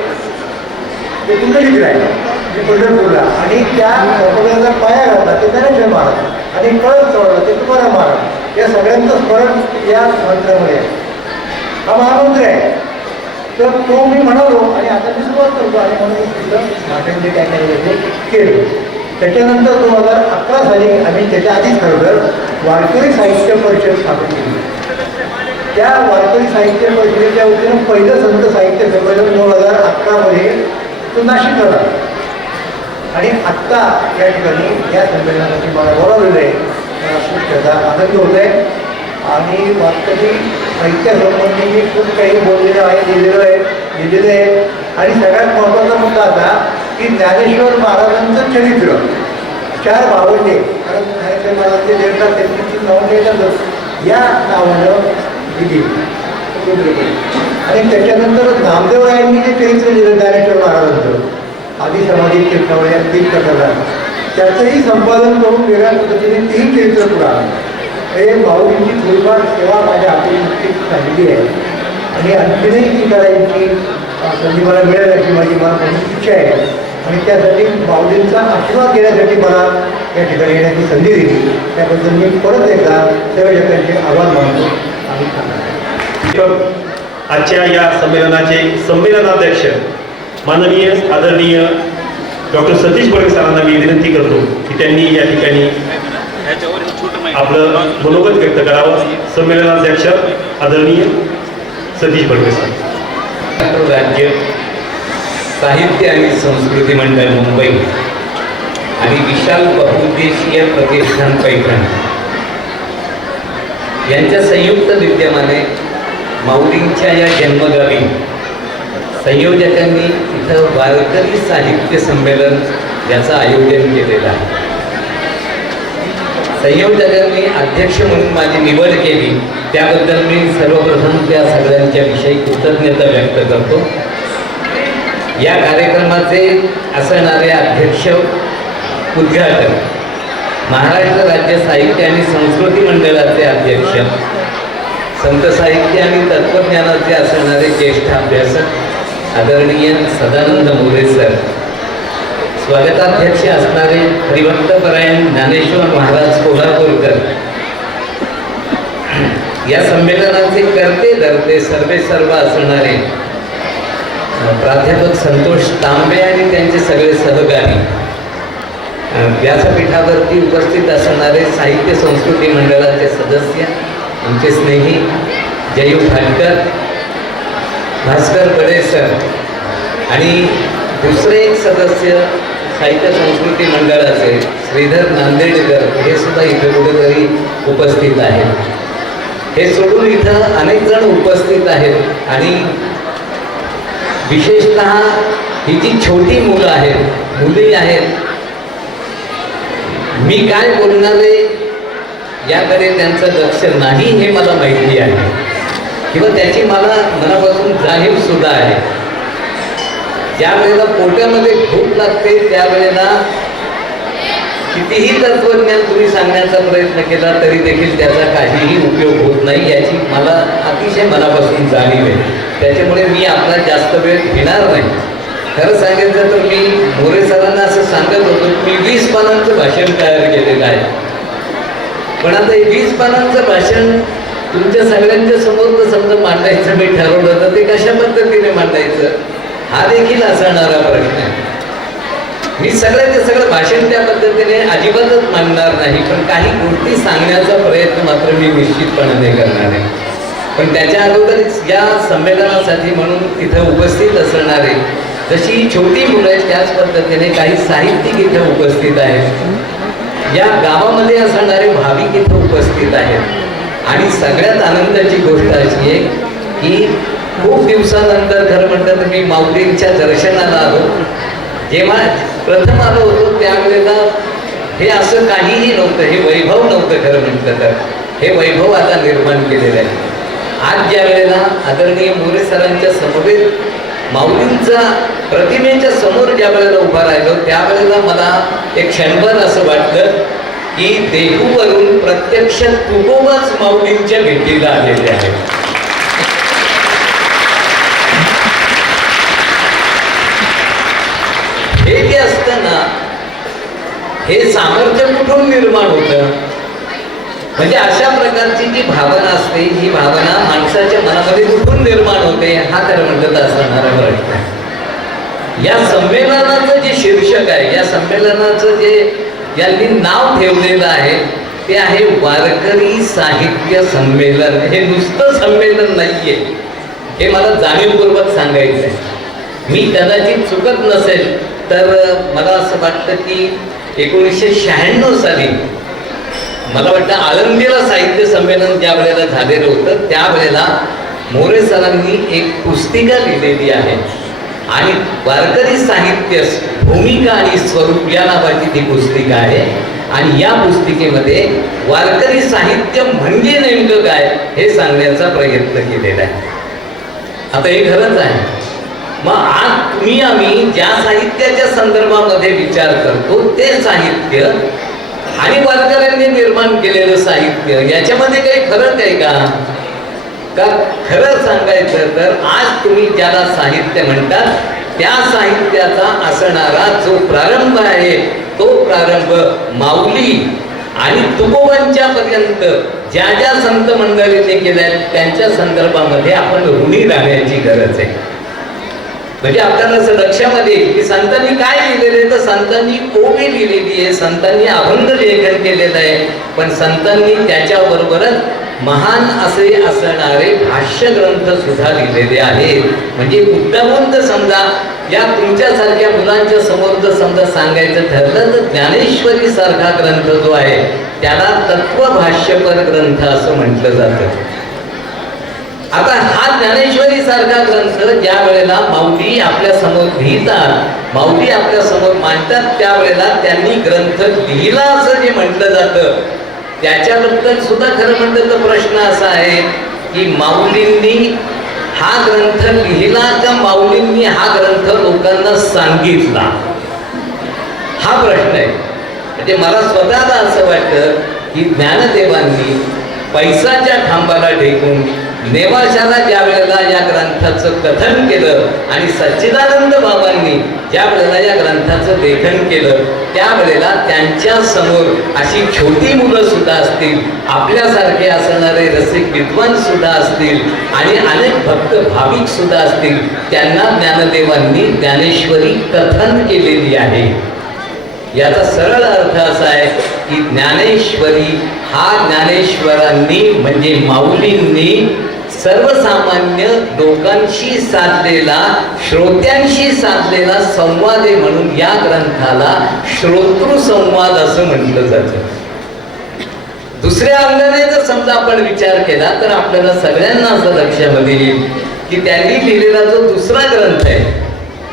ते पुंडलिक राहिलं म्हणजे पंढरपूरला. आणि त्या संप्रदायाचा पाया घातला ते ज्ञानेश्वर महाराज आणि कळस चढवलं ते तुकाराम महाराज. या सगळ्यांचं स्मरण या मंत्रामध्ये आहे. हा महामंत्र आहे. तर तो मी म्हणालो आणि आता मी सुरुवात करतो आणि म्हणून तिथं भाषण जे काय काही ते केलं. त्याच्यानंतर 2011 साली आम्ही त्याच्या आधीच ठरवलं वारकरी साहित्य परिषद स्थापन केली. त्या वारकरी साहित्य परिषदेच्या वतीनं पहिलं संत साहित्य संमेलन 2011 तो नाशिक झाला. आणि आत्ता या ठिकाणी या संमेलनासाठी मला बोलावलेलं आहे. मला खूप त्याचा आनंद होत आहे. आणि वारकरी साहित्यासंबंधी मी खूप काही बोललेलं आहे, लिहिलेलं आहे. आणि सगळ्यात महत्त्वाचा मुद्दा असा की ज्ञानेश्वर महाराजांचं चरित्र 4 भावंडे, कारण ज्ञानेश्वर महाराजांचे देवता त्यांची नावं येतातच, या नावानं दिली. आणि त्याच्यानंतर नामदेवरायांनी जे चरित्र लिहिलं ज्ञानेश्वर महाराजांचं आधी समाधी तीर्थावळ्या 3 प्रकरणात, त्याचंही संपादन करून वेगळ्या पद्धतीने तेही चरित्र पुराण हे माऊलींची थोडीफार सेवा माझ्या हाती नक्कीच झालेली आहे. आणि आणखीनही ती करायची संधी मला मिळेल अशी माझी मनापासून इच्छा आहे. आणि त्यासाठी माऊलींचा आशीर्वाद घेण्यासाठी मला या ठिकाणी येण्याची संधी दिली त्याबद्दल मी परत एकदा सेवकांचे आभार मानतो. आजच्या या संमेलनाचे संमेलनाध्यक्ष माननीय आदरणीय डॉक्टर सतीश बळगे सरांना मी विनंती करतो की त्यांनी या ठिकाणी आपलं मनोगत व्यक्त करावं. संमेलनाध्यक्ष आदरणीय सतीश बळगे सर. राज्य साहित्य आणि संस्कृती मंडळ मुंबई आणि विशाल बहुउद्देशीय प्रतिष्ठान पैठण यांच्या संयुक्त विद्यमाने माऊलींच्या या जन्मगावी संयोजकांनी इथं वारकरी साहित्य संमेलन याचं आयोजन केलेलं आहे. संयोजकांनी अध्यक्ष म्हणून माझी निवड केली त्याबद्दल मी सर्वप्रथम त्या सगळ्यांच्या विषयी कृतज्ञता व्यक्त करतो. या कार्यक्रमाचे असणारे अध्यक्ष उद्घाटक महाराष्ट्र राज्य साहित्य आणि संस्कृती मंडळाचे अध्यक्ष, संत साहित्य आणि तत्त्वज्ञानाचे असणारे ज्येष्ठ अभ्यासक आदरणीय सदानंद मोरे सर, स्वागताध्यक्ष असणारे हरिभक्तपरायण ज्ञानेश्वर महाराज कोल्हापूरकर, या संमेलनाचे करते धरते सर्व असणारे प्राध्यापक संतोष तांबे आणि त्यांचे सगळे सहकारी, व्यासपीठावरती उपस्थित असणारे साहित्य संस्कृती मंडळाचे सदस्य, आमचे स्नेही जयू भाटकर, भास्कर बडे सर आणि दुसरे एक सदस्य साहित्य संस्कृती मंडळाचे श्रीधर नांदेडकर, हे सुद्धा इथे कुठेतरी उपस्थित आहेत. हे सोडून इथं अनेक जण उपस्थित आहेत आणि विशेषतः ही जी छोटी मुलं आहेत, मुली आहेत, मी काय बोलणार आहे याकडे त्यांचं लक्ष नाही हे मला माहिती आहे किंवा त्याची मला मनापासून जाणीव सुद्धा आहे. ज्या वेळेला पोटामध्ये भूक लागते त्यावेळेला कितीही तत्वज्ञान तुम्ही सांगण्याचा प्रयत्न केला तरी देखील त्याचा काहीही उपयोग होत नाही याची मला अतिशय मनापासून जाणीव आहे. त्याच्यामुळे मी आपला जास्त वेळ घेणार नाही. खरं सांगायचं तर मी मोरे सरांना असं सांगत होतो मी 20 पानांचं भाषण तयार केलेलं आहे, पण आता हे 20 पानांचं भाषण तुमच्या सगळ्यांच्या समोर तर समजा मांडायचं मी ठरवलं तर ते कशा पद्धतीने मांडायचं हा देखील असणारा प्रश्न आहे. मी सगळं भाषण त्या पद्धतीने अजिबातच मांडणार नाही, पण काही गोष्टी सांगण्याचा प्रयत्न मात्र मी निश्चितपणाने करणार आहे. पण त्याच्या अगोदरच या संमेलनासाठी म्हणून तिथं उपस्थित असणारे जशी छोटी मुलं आहेत त्याच पद्धतीने काही साहित्यिक इथं उपस्थित आहेत, या गावामध्ये असणारे भाविक इथं उपस्थित आहेत आणि सगळ्यात आनंदाची गोष्ट अशी आहे की खूप दिवसानंतर खरं म्हणतात तर मी माऊलींच्या दर्शनाला आलो. जेव्हा प्रथम आलो होतो त्यावेळेला हे असं काहीही नव्हतं, हे वैभव नव्हतं. खरं म्हटलं तर हे वैभव आता निर्माण केलेलं आहे. आज ज्या वेळेला आदरणीय मोरे सरांच्या समवेत माऊलींचा प्रतिमेच्या समोर ज्या वेळेला उभा राहिलो त्यावेळेला मला एक क्षणभर असं वाटलं की देहूवरून प्रत्यक्ष तुकोबाच माऊलींच्या भेटीला आलेले आहेत. हे जे असतं ना हे सामर्थ्य कुठून निर्माण होतं, म्हणजे अशा प्रकारची जी भावना असते ही भावना माणसाच्या मनामध्ये कुठून निर्माण होते हा खरं म्हणतात असणारा प्रश्न आहे. या संमेलनाचं जे शीर्षक आहे, या संमेलनाचं जे यांनी नाव ठेवलेलं आहे ते आहे वारकरी साहित्य संमेलन. हे नुसतं संमेलन नाहीये, हे मला जाणीवपूर्वक सांगायचं आहे. मी कदाचित चुकत नसेल तर मला असं वाटतं की 1996 साली मला वाटतं आळंदीला साहित्य संमेलन ज्या वेळेला झालेलं होतं त्यावेळेला मोरे सरांनी एक पुस्तिका लिहिलेली आहे आणि वारकरी साहित्य भूमिका आणि स्वरूप या नावाची ती पुस्तिका आहे. आणि या पुस्तिकेमध्ये वारकरी साहित्य म्हणजे नेमकं काय हे सांगण्याचा प्रयत्न केलेला आहे. आता हे खरंच आहे. मग आज तुम्ही आम्ही ज्या साहित्याच्या संदर्भामध्ये विचार करतो ते साहित्य आणि वारकऱ्यांनी निर्माण केलेलं साहित्य याच्यामध्ये काही फरक आहे का? खरं सांगायचं तर आज तुम्ही ज्याला साहित्य म्हणतात त्या साहित्याचा असणारा जो प्रारंभ आहे तो प्रारंभ माऊली आणि तुकोबांच्या पर्यंत ज्या ज्या संत मंडळींनी केल्या त्यांच्या संदर्भामध्ये आपण ऋणी राहण्याची गरज आहे. म्हणजे आपल्याला असं लक्षामध्ये येईल की संतांनी काय लिहिलेलं तर संतांनी ओवी लिहिलेली आहे, संतांनी अभंग लेखन केलेलं आहे, पण संतांनी त्याच्याबरोबरच महान असे असणारे भाष्य ग्रंथ सुद्धा लिहिलेले आहेत. म्हणजे मुद्दामून तर समजा या तुमच्यासारख्या मुलांच्या समोर जर समजा सांगायचं ठरलं तर ज्ञानेश्वरी सारखा ग्रंथ जो आहे त्याला तत्वभाष्यपर ग्रंथ असं म्हटलं जातं. आता हा ज्ञानेश्वरी सारखा ग्रंथ ज्या वेळेला माऊली आपल्या समोर लिहितात, माऊली आपल्या समोर मांडतात त्यावेळेला त्यांनी ग्रंथ लिहिला असं जे म्हटलं जातं त्याच्याबद्दल सुद्धा खरं म्हणलं तर प्रश्न असा आहे की माऊलींनी हा ग्रंथ लिहिला का माऊलींनी हा ग्रंथ लोकांना सांगितला, हा प्रश्न आहे. म्हणजे मला स्वतःला असं वाटतं की ज्ञानदेवांनी पैसाच्या खांबाला टेकून नेवाशाला ज्या वेळेला या ग्रंथाचं कथन केलं आणि सच्चिदानंद बाबांनी ज्या वेळेला या ग्रंथाचं लेखन केलं त्यावेळेला त्यांच्या समोर अशी छोटी मुलं सुद्धा असतील, आपल्यासारखे असणारे रसिक विद्वान सुद्धा असतील आणि अनेक भक्त भाविक सुद्धा असतील, त्यांना ज्ञानदेवांनी ज्ञानेश्वरी कथन केलेली आहे. याचा सरळ अर्थ असा आहे की ज्ञानेश्वरी हा ज्ञानेश्वरांनी म्हणजे माऊलींनी सर्वसामान्य लोकांशी साधलेला, श्रोत्यांशी साधलेला संवाद आहे म्हणून या ग्रंथाला श्रोतृसंवाद असं म्हटलं जातं. दुसऱ्या अंगाने जर समजा आपण विचार केला तर आपल्याला सगळ्यांना असं लक्षामध्ये येईल की त्यांनी लिहिलेला जो दुसरा ग्रंथ आहे,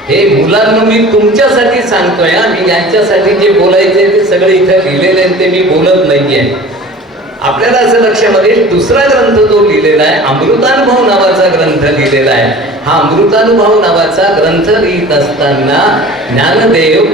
हे मुलांना मी तुमच्यासाठी सांगतोय, मी यांच्यासाठी जे बोलायचे ते सगळे इथं लिहिलेले आहे, ते मी बोलत नाहीये. आपल्याला असं लक्षामध्ये दुसरा ग्रंथ जो लिहिलेला आहे, अमृतानुभव नावाचा ग्रंथ लिहिलेला आहे. हा अमृतानुभव नावाचा ग्रंथ लिहित असताना ज्ञानदेव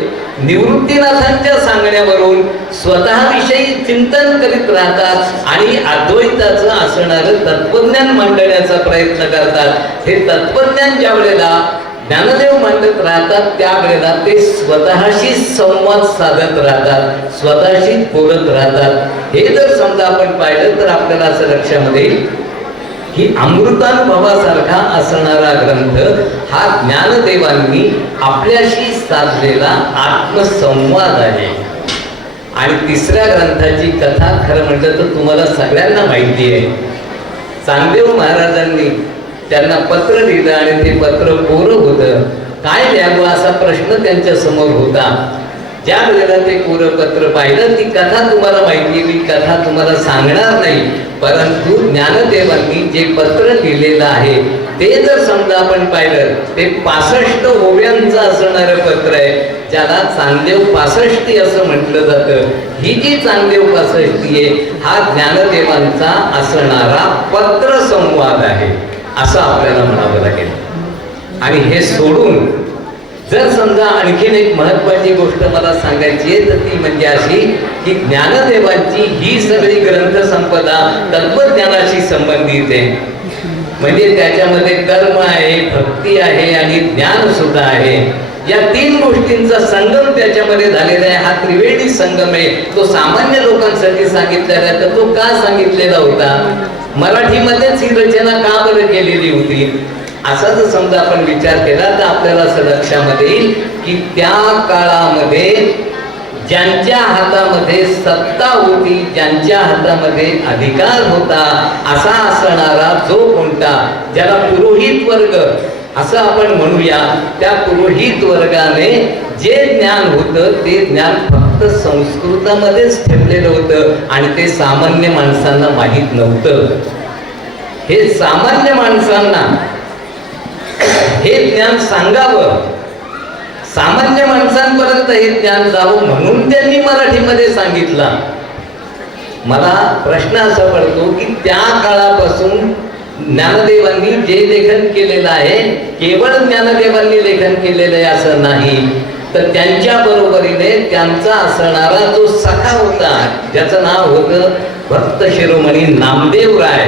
निवृत्तीनाथांच्या सांगण्यावरून स्वतःविषयी चिंतन करीत राहतात आणि अद्वैताचं असणारं तत्वज्ञान मांडण्याचा प्रयत्न करतात. हे तत्वज्ञान ज्या वेळेला ज्ञानदेव मांडत राहतात त्यावेळेला ते स्वतःशी संवाद साधत राहतात, स्वतःशी बोलत राहतात. हे जर समजा आपण पाहिलं तर आपल्याला असं लक्षामध्ये येईल की अमृतानुभवासारखा असणारा ग्रंथ हा ज्ञानदेवांनी आपल्याशी साधलेला आत्मसंवाद आहे. आणि तिसऱ्या ग्रंथाची कथा खरं म्हटलं तर तुम्हाला सगळ्यांना माहिती आहे. चांगदेव महाराजांनी त्यांना पत्र लिहिलं आणि ते पत्र कोरं होतं. काय लिहावं असा प्रश्न त्यांच्या समोर होता. ज्या वेळेला ते कोरं पत्र पाहिलं, ती कथा तुम्हाला माहिती आहे, मी कथा तुम्हाला सांगणार नाही, परंतु ज्ञानदेवांनी जे पत्र लिहिलेलं आहे ते जर समजा आपण पाहिलं ते 65 ओव्यांचं असणारं पत्र आहे, ज्याला चांगदेव 65 असं म्हटलं जातं. ही जी चांगदेव 65 आहे हा ज्ञानदेवांचा असणारा पत्र संवाद आहे असं आपल्याला म्हणावं लागेल. आणि हे सोडून जर समजा आणखीन एक महत्वाची गोष्ट मला सांगायची आहे तर ती म्हणजे अशी की ज्ञानदेवांची ही सगळी ग्रंथसंपदा तत्वज्ञानाशी संबंधित आहे. म्हणजे त्याच्यामध्ये कर्म आहे, भक्ती आहे आणि ज्ञान सुद्धा आहे. या तीन गोष्टींचा संगम त्याच्यामध्ये झालेला आहे. हा त्रिवेणी संगम आहे. तो सामान्य लोकांसाठी सांगितलेला आहे. तर तो का सांगितलेला होता? मराठीमध्येच ही रचना का बरं केलेली होती? असा जर समजा आपण विचार केला तर आपल्याला असं लक्षामध्ये येईल की त्या काळामध्ये ज्यांच्या हातामध्ये सत्ता होती, ज्यांच्या हातामध्ये अधिकार होता, असा असणारा जो कोणता ज्याला पुरोहित वर्ग असं आपण म्हणूया, त्या पुरोहित वर्गाने जे ज्ञान होतं ते ज्ञान फक्त संस्कृतामध्येच ठेवलेलं होतं आणि ते सामान्य माणसांना माहीत नव्हतं. हे सामान्य माणसांना हे ज्ञान सांगावं, सामान्य माणसांपर्यंत हे ज्ञान जावं म्हणून त्यांनी मराठीमध्ये सांगितलं. मला प्रश्न असा पडतो की त्या काळापासून ज्ञानदेवांनी जे लेखन केलेलं आहे केवळ ज्ञानदेवांनी लेखन केलेलं आहे असं नाही, तर त्यांच्या बरोबरीने त्यांचा असणारा जो सखा होता ज्याचं नाव होतं भक्त शिरोमणी नामदेवराय,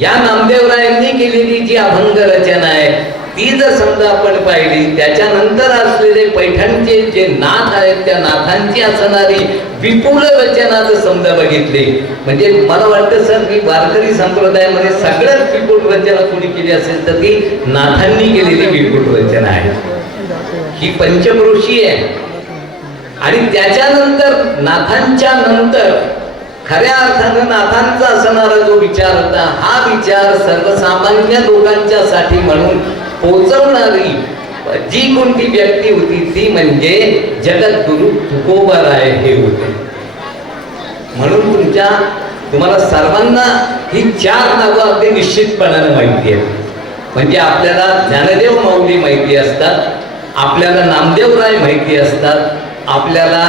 या नामदेवरायांनी केलेली जी अभंग रचना आहे ती जर समजा आपण पाहिली, त्याच्यानंतर असलेले पैठणचे जे नाथ आहेत त्या नाथांची असणारी विपुल रचना जर समजा बघितली, म्हणजे मला वाटतं सर की वारकरी संप्रदायामध्ये सगळ्यात विपुल रचना कोणी केली असेल तर ती नाथांनी केलेली विपुल रचना आहे. ही पंचक्रोशी आहे. आणि त्याच्यानंतर नाथांच्या नंतर खऱ्या अर्थानं नाथांचा असणारा जो विचार होता हा विचार सर्वसामान्य लोकांच्या साठी म्हणून पोचवणारी जी कोणती व्यक्ती होती ती म्हणजे जगद्गुरु तुकोबाराय हे होते. म्हणून तुम्हाला सर्वांना ही 4 नावं अगदी निश्चितपणाने माहिती आहेत. म्हणजे आपल्याला ज्ञानदेव माऊली माहिती असतात, आपल्याला नामदेवराय माहिती असतात, आपल्याला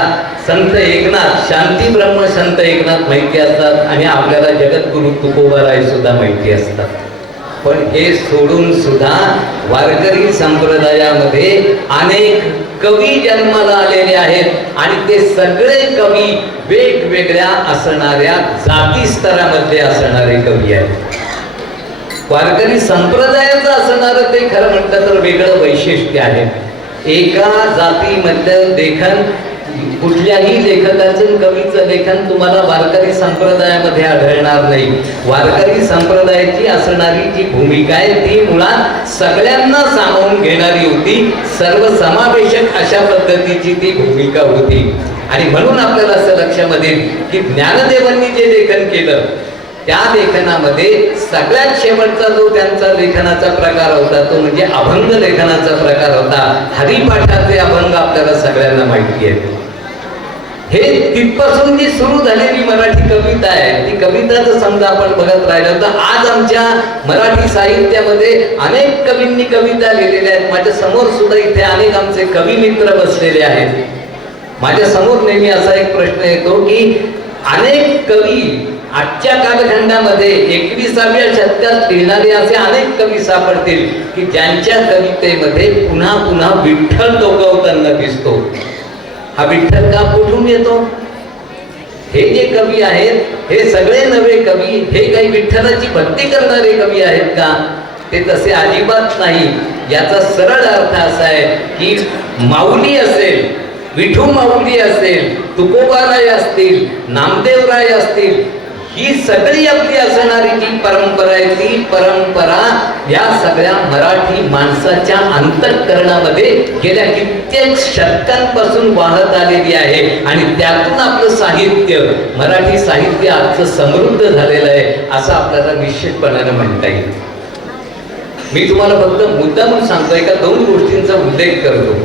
संत एकनाथ, शांती ब्रह्म संत एकनाथ माहिती असतात आणि आपल्याला जगद्गुरु तुकोबाराय सुद्धा माहिती असतात. पण हे सोडून सुद्धा वारकरी संप्रदायामध्ये अनेक कवी जन्माला आलेले आहेत आणि ते सगळे कवी वेगवेगळ्या असणाऱ्या जाती स्तरामध्ये असणारे कवी आहेत. वारकरी संप्रदायाचं असणारं ते खरं म्हटलं तर वेगळं वैशिष्ट्य आहे. एका जातीमधलं लेखन, कुठल्याही लेखकाचं कवीचं लेखन तुम्हाला वारकरी संप्रदायामध्ये आढळणार नाही. वारकरी संप्रदायाची असणारी जी भूमिका आहे ती मुळात सगळ्यांना सामावून घेणारी होती. सर्वसमावेशक अशा पद्धतीची ती भूमिका होती. आणि म्हणून आपल्याला असं लक्षामध्ये येईल की ज्ञानदेवांनी जे लेखन केलं त्या लेखनामध्ये सगळ्यात शेवटचा जो त्यांचा लेखनाचा प्रकार होता तो म्हणजे अभंग लेखनाचा प्रकार होता. हरिपाठाचे अभंग आपल्याला सगळ्यांना माहिती आहे. हे तिथपासून जी सुरू झालेली मराठी कविता आहे, ती कविता जर समजा आपण बघत राहिलो तर आज आमच्या मराठी साहित्यामध्ये अनेक कवींनी कविता लिहिलेल्या आहेत. माझ्या समोर सुद्धा इथे अनेक आमचे कवी मित्र बसलेले आहेत. माझ्या समोर नेहमी असा एक प्रश्न येतो की अनेक कवी आजच्या कालखंडामध्ये 21व्या शतकात लिहिणारे असे अनेक कवी सापडतील की ज्यांच्या कवितेमध्ये पुन्हा पुन्हा विठ्ठल डोकावताना दिसतो. हा विठ्ठल का कुठून येतो? हे जे कवी आहेत हे सगळे नवे कवी हे काही विठ्ठलाची भक्ती करणारे कवी आहेत का? ते तसे अजिबात नाही. याचा सरळ अर्थ असा आहे की माऊली असेल, विठू माऊली असेल, तुकोबाराय असतील, नामदेवराय असतील, ही सगळी आपली असणारी जी परंपरा आहे ती परंपरा या सगळ्या मराठी माणसाच्या अंतःकरणामध्ये गेल्या कित्येक शतकांपासून वाहत आलेली आहे. आणि त्यातून आपलं साहित्य, मराठी साहित्य आजचं समृद्ध झालेलं आहे असं आपल्याला निश्चितपणाने म्हणता येईल. मी तुम्हाला फक्त मुद्दा म्हणून सांगतोय का 2 गोष्टींचा उल्लेख करतो.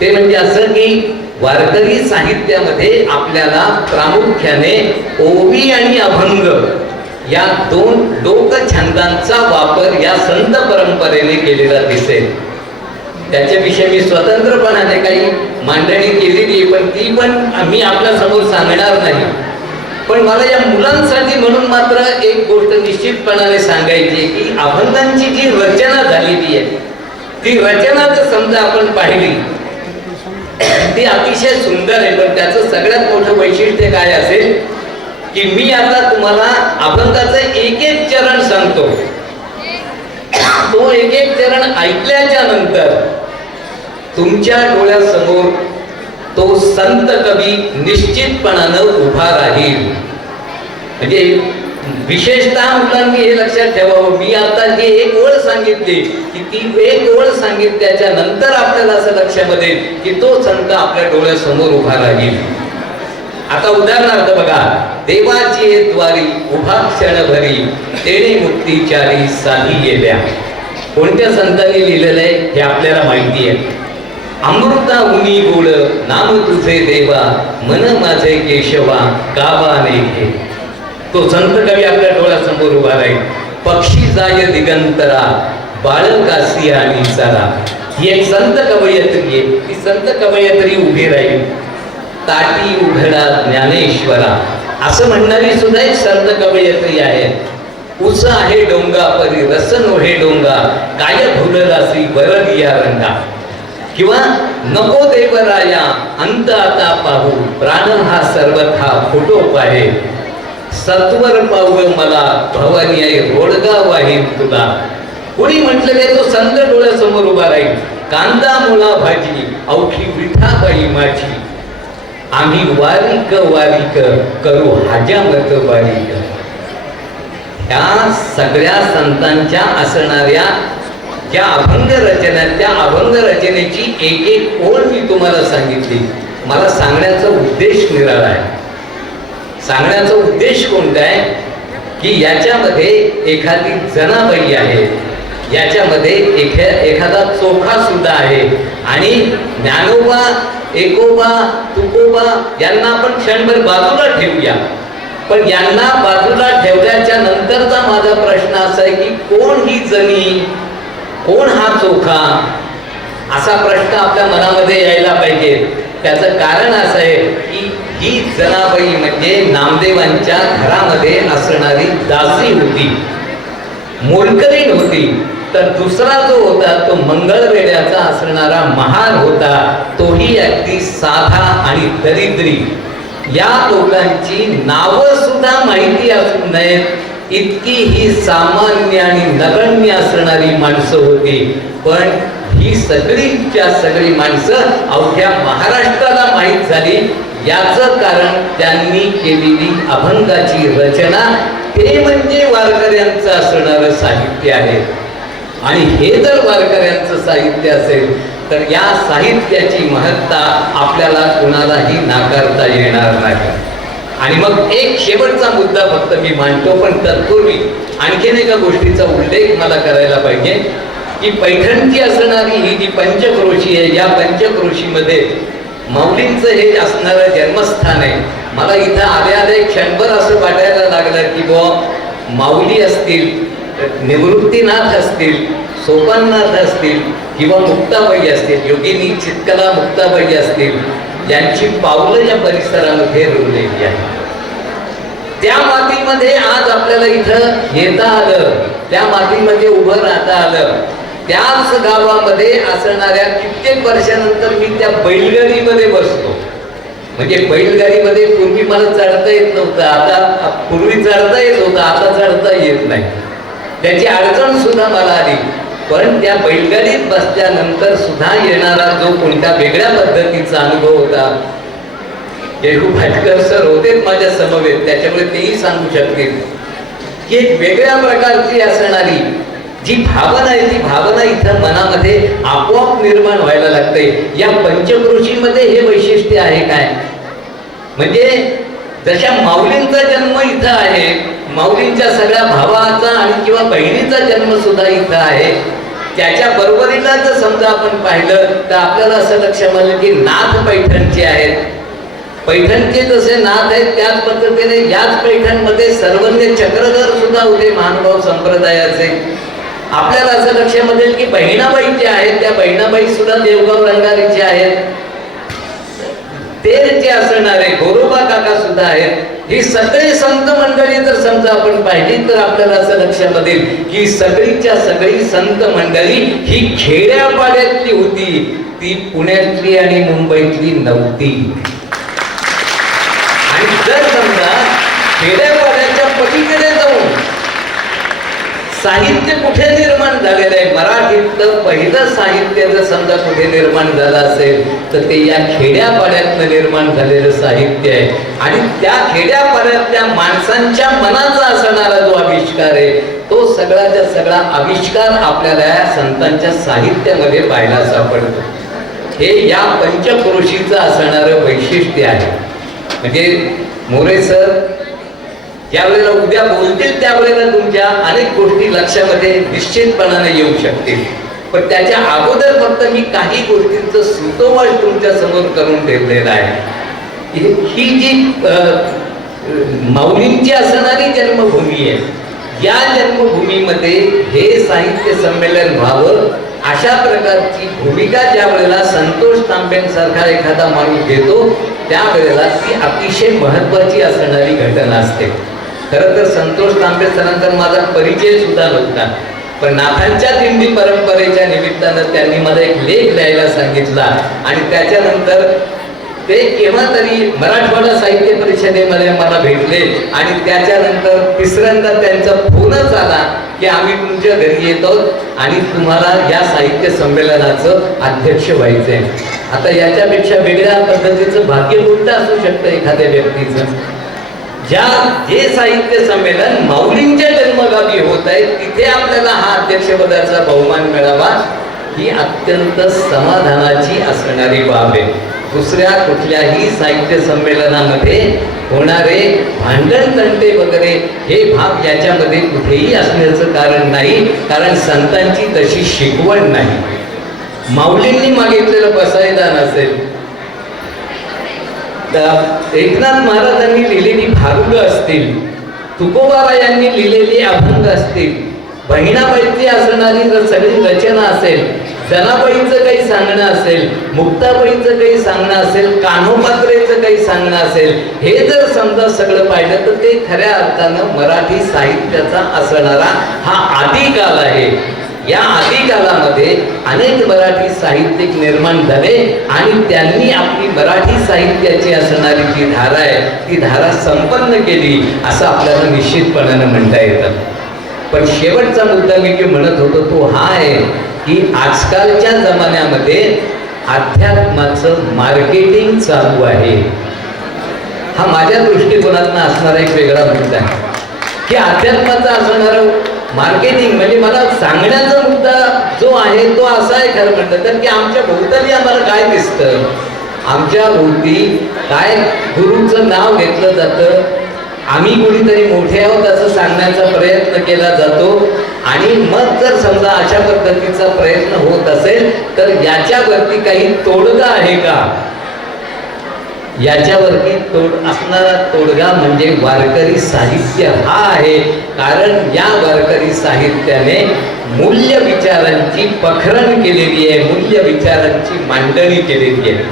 ते म्हणजे असं की वारकरी साहित्यामध्ये आपल्याला प्रामुख्याने ओवी आणि अभंग या 2 लोकछंदांचा वापर या संत परंपरेने केलेला दिसेल. त्याच्याविषयी मी स्वतंत्रपणाने काही मांडणी केलेली आहे, पण ती पण मी आपल्या समोर सांगणार नाही. पण मला या मुलांसाठी म्हणून मात्र एक गोष्ट निश्चितपणाने सांगायची आहे की अभंगांची जी रचना झालेली आहे ती रचना जर समजा आपण पाहिली ती अतिशय सुंदर आहे. पण त्याचं सगळ्यात मोठं वैशिष्ट्य काय असेल की मी आता तुम्हाला अभंगाचं एक एक चरण सांगतो. तो एक एक चरण ऐकल्याच्या नंतर तुमच्या डोळ्यासमोर तो संत कवी निश्चितपणानं उभा राहील. म्हणजे विशेषतः मुलांनी हे लक्षात ठेवावं, मी आता जी एक ओळ सांगितली की ती एक ओळ सांगितल्याच्या नंतर आपल्याला असं लक्षामध्ये येईल की तो संत आपल्या डोळ्यासमोर उभा राहील. आता उदाहरणार्थ बघा, देवाची द्वारी उभा क्षणभरी तेणे मुक्तीचारी साधी गेल्या. कोणत्या संतांनी लिहिलेलं आहे हे आपल्याला माहिती आहे. अमृता उनी गोड नाम तुझे देवा मन माझे केशवा कावाने घे. तो संत कवी आपल्या डोळ्यासमोर उभा राहील. पक्षी जाय दिगंतरा बाळकासी आणि सारा, ही एक संत कवयित्री आहे. ती संत कवयित्री उभी राहील. ताटी उघडा ज्ञानेश्वरा असं म्हणणारी सुद्धा एक संत कवयित्री आहे. उस आहे डोंगा परी रस नोहे डोंगा काय भुलदासी वरदिया रंगा. किंवा नको देवराया अंत आता पाहू प्राण हा सर्वथा फोटो पाहे. सत्वर पाहू मला भवानी आई रोडगा वाहीन तुला. कोणी म्हटलेलं तो संत डोळ्यासमोर उभा राहील. कांदा मुळा भाजी अवघी विठाबाई माझी आम्ही वारिक वारिक करू हाजामत वारिक. त्या सगळ्या संतांच्या असणाऱ्या ज्या अभंग रचना, त्या अभंग रचनेची एक एक ओळ मी तुम्हाला सांगितली. मला सांगण्याचा उद्देश निराळा आहे. सांगण्याचा उद्देश कोणता आहे की याच्यामध्ये एखादी जनाबाई आहे, याच्यामध्ये एखादा चोखा सुद्धा आहे. आणि ज्ञानोबा, एकोबा, तुकोबा यांना आपण क्षणभर बाजूला ठेवूया. पण यांना बाजूला ठेवल्याच्या नंतरचा माझा प्रश्न असा आहे की कोण ही जनी, कोण हा चोखा, असा प्रश्न आपल्या मनामध्ये यायला पाहिजे. त्याचं कारण असं आहे की ही जनाबाई म्हणजे नामदेवांच्या घरामध्ये असणारी दासी होती, मोलकरीण होती. तर दुसरा जो होता तो मंगळवेढ्याचा असणारा महार होता, तोही अगदी साधा आणि दरिद्री. या लोकांची नावं सुद्धा माहिती असू नयेत इतकी ही सामान्य आणि नगण्य असणारी माणसं होती. पण ही सगळीच्या सगळी माणसं अवघ्या महाराष्ट्राला माहीत झाली. याचं कारण त्यांनी केलेली अभंगाची रचना, ते म्हणजे वारकऱ्यांचं असणारं साहित्य आहे. आणि हे जर वारकऱ्यांचं साहित्य असेल तर या साहित्याची महत्ता आपल्याला कुणालाही नाकारता येणार नाही. आणि मग एक शेवटचा मुद्दा फक्त मी मांडतो, पण तत्पूर्वी आणखीन एका गोष्टीचा उल्लेख मला करायला पाहिजे की पैठणची असणारी ही जी पंचक्रोशी आहे, या पंचक्रोशीमध्ये माऊलींचं हे असणारं जन्मस्थान आहे. मला इथं आले आले क्षणभर असं वाटायला लागलं की बुवा माऊली असतील, निवृत्तीनाथ असतील, सोपाननाथ असतील किंवा मुक्ताबाई असतील, योगिनी चित्कला मुक्ताबाई असतील, ज्यांची पावलं या परिसरामध्ये रुजलेली आहे. त्या मातीमध्ये आज आपल्याला इथं येता आलं, त्या मातीमध्ये उभं राहता आलं. त्याच गावामध्ये असणाऱ्या कित्येक वर्षानंतर मी त्या बैलगाडीमध्ये बसतो. म्हणजे बैलगाडीमध्ये पूर्वी मला चढता येत नव्हतं, आता पूर्वी चढता येत होतं, आता चढता येत नाही. त्याची अडचण सुद्धा मला आली. पण त्या बैलगाडीत बसल्यानंतर सुद्धा येणारा जो कोणत्या वेगळ्या पद्धतीचा अनुभव होता, येरू भाटकर सर होतेच माझ्या समवेत, त्याच्यामुळे तेही सांगू शकतील की एक वेगळ्या प्रकारची असणारी जी भावना आहे, ती भावना इथं मनामध्ये आपोआप निर्माण व्हायला लागते. या पंचक्रोशीमध्ये हे वैशिष्ट्य आहे काय, म्हणजे जशा माऊलींचा जन्म इथं आहे, माऊलींच्या सगळ्या भावाचा आणि किंवा बहिणीचा जन्म सुद्धा इथं आहे. त्याच्या बरोबरीला जर समजा आपण पाहिलं तर आपल्याला असं लक्षात आलं की नाथ पैठणचे आहेत. पैठणचे जसे नाथ आहेत त्याच पद्धतीने याच पैठणमध्ये सर्वज्ञ चक्रधर सुद्धा होते महानुभाव संप्रदायाचे. आपल्याला असं लक्षात येईल की बहिणाबाई ज्या आहेत त्या बहिणाबाई सुद्धा देवगाव रंगारीचे आहेत. ते जे असणारे गोरोबा काका सुद्धा आहेत. ही सगळे संत मंडळी जर समजा आपण पाहिली तर आपल्याला असं लक्षात येईल की सगळीच्या सगळी संत मंडळी ही खेड्यापाड्यातली होती, ती पुण्यातली आणि मुंबईतली नव्हती. आणि जर समजा खेड्यापाड्याच्या पलीकडे जाऊन साहित्य कुठे निर्माण झालेलं आहे, मराठीतलं पहिलं साहित्य जर समजा कुठे निर्माण झालं असेल तर ते या खेड्यापाड्यातनं निर्माण झालेलं साहित्य आहे. आणि त्या खेड्यापाड्यातल्या माणसांच्या मनाचा असणारा जो आविष्कार आहे, तो सगळ्याचा सगळा आविष्कार आपल्याला या संतांच्या साहित्यामध्ये पाहायला सापडतो. हे या पंचक्रोशीचं असणारं वैशिष्ट्य आहे. म्हणजे मोरे सर ज्या वेळेला उद्या बोलतील त्यावेळेला तुमच्या अनेक गोष्टी लक्षामध्ये निश्चितपणाने येऊ शकतील. पण त्याच्या अगोदर फक्त मी काही गोष्टींचं सुतोवाच तुमच्या समोर करून ठेवलेला आहे. ही जी माऊलींची असणारी जन्मभूमी आहे, या जन्मभूमीमध्ये हे साहित्य संमेलन व्हावं अशा प्रकारची भूमिका ज्या वेळेला संतोष तांबेंसारखा एखादा माणूस घेतो त्यावेळेला ती अतिशय महत्वाची असणारी घटना असते. खरं तर संतोष तांबे सरांचा माझा परिचय सुद्धा नव्हता, पण नाथांच्या दिंडी परंपरेच्या निमित्तानं त्यांनी मला एक लेख लिहायला सांगितला. आणि त्याच्यानंतर ते केव्हा तरी मराठवाडा साहित्य परिषदेमध्ये मला भेटले. आणि त्याच्यानंतर तिसऱ्यांदा त्यांचा फोनच आला की आम्ही तुमच्या घरी येतो आणि तुम्हाला या साहित्य संमेलनाचं अध्यक्ष व्हायचंय. आता याच्यापेक्षा वेगळ्या पद्धतीचं भाग्य कोणतं असू शकतं एखाद्या व्यक्तीचं. जे साहित्य संमेलन माऊलींच्या जन्मगावी होत आहे तिथे आपल्याला हा अध्यक्षपदाचा बहुमान मिळावा, ही अत्यंत समाधानाची असणारी बाब आहे. दुसऱ्या कुठल्याही साहित्य संमेलनामध्ये होणारे भांडण तंटे वगैरे हे भाग याच्यामध्ये कुठेही असण्याचं कारण नाही, कारण संतांची तशी शिकवण नाही. माऊलींनी मागितलेलं बसायदान असेल, एकनाथ महाराजांनी लिहिलेली भारुड असतील, तुकोबाबा यांनी लिहिलेली अभंग असतील, बहिणाबाईची असणारी जर सगळी रचना असेल, जनाबाईंचं काही सांगणं असेल, मुक्ताबाईंचं काही सांगणं असेल, कान्होपात्रेचं काही सांगणं असेल, हे जर समजा सगळं पाहिलं तर ते खऱ्या अर्थानं मराठी साहित्याचा असणारा हा आदिकाल आहे. या आदिकालामध्ये अनेक मराठी साहित्यिक निर्माण झाले आणि त्यांनी आपली मराठी साहित्याची असणारी जी धारा आहे ती धारा संपन्न केली असं आपल्याला निश्चितपणानं म्हणता येतं. पण शेवटचा मुद्दा मी जे म्हणत होतो तो हा आहे की आजकालच्या जमान्यामध्ये अध्यात्माचं मार्केटिंग चालू आहे. हा माझ्या दृष्टिकोनातून असणारा एक वेगळा मुद्दा आहे की अध्यात्माचा असणारं मार्केटिंग म्हणजे मला सांगण्याचा मुद्दा जो आहे तो असा आहे खरं म्हटलं तर की आमच्या भोवताली आम्हाला काय दिसतं, आमच्या भोवती काय गुरुचं नाव घेतलं जातं, आम्ही कुणीतरी मोठे आहोत असं सांगण्याचा प्रयत्न केला जातो आणि मग जर समजा अशा पद्धतीचा प्रयत्न होत असेल तर याच्यावरती काही तोडगा आहे का? याच्यावरती असणारा तोडगा म्हणजे वारकरी साहित्य हा आहे. कारण या वारकरी साहित्याने मूल्य विचारांची पखरण केलेली आहे, मूल्य विचारांची मांडणी केलेली आहे.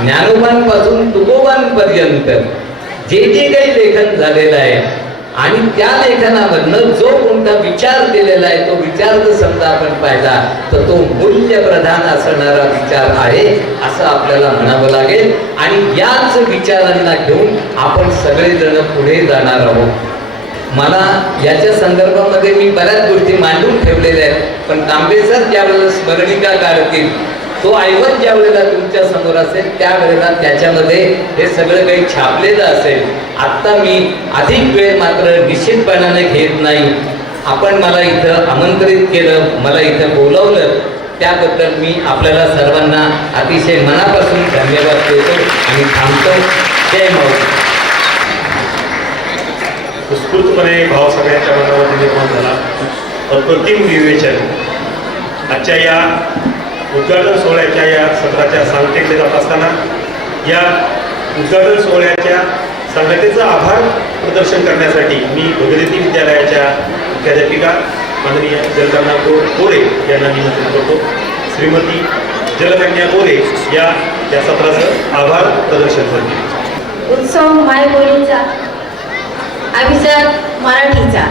ज्ञानोबांपासून तुकोबांपर्यंत जे जे काही लेखन झालेलं आहे आणि त्या लेखनामधनं जो कोणता विचार केलेला आहे तो विचार जर समजा आपण पाहिला तर तो मूल्यप्रधान असणारा विचार आहे असं आपल्याला म्हणावं लागेल. आणि याच विचारांना घेऊन आपण सगळेजण पुढे जाणार आहोत. मला याच्या संदर्भामध्ये मी बऱ्याच गोष्टी मांडून ठेवलेल्या आहेत पण तांबे सर ज्यावेळेला स्मरणिका काढतील तो ऐवज ज्या वेळेला तुमच्या समोर असेल त्यावेळेला त्याच्यामध्ये हे सगळं काही छापलेलं असेल. आत्ता मी अधिक वेळ मात्र निश्चितपणाने घेत नाही. आपण मला इथं आमंत्रित केलं, मला इथं बोलवलं त्याबद्दल मी आपल्याला सर्वांना अतिशय मनापासून धन्यवाद देतो आणि थांबतो. जय माऊली. उत्स्फूर्तपणे भाव सगळ्यांच्या मनामध्ये निर्माण झाला. अप्रतिम विवेचन आजच्या या उद्घाटन सोहळ्याच्या या सत्राच्या सांगतेकडे जात असताना या उद्घाटन सोहळ्याच्या संघटनेचं आभार प्रदर्शन करण्यासाठी मी भगीरथी विद्यालयाच्या मुख्याध्यापिका माननीय जलकन्या गोरे यांना निमंत्रित करतो. श्रीमती जलकन्या गोरे या सत्राचं आभार प्रदर्शन करतील. उत्सव मायबोलीचा अभिजात मराठीचा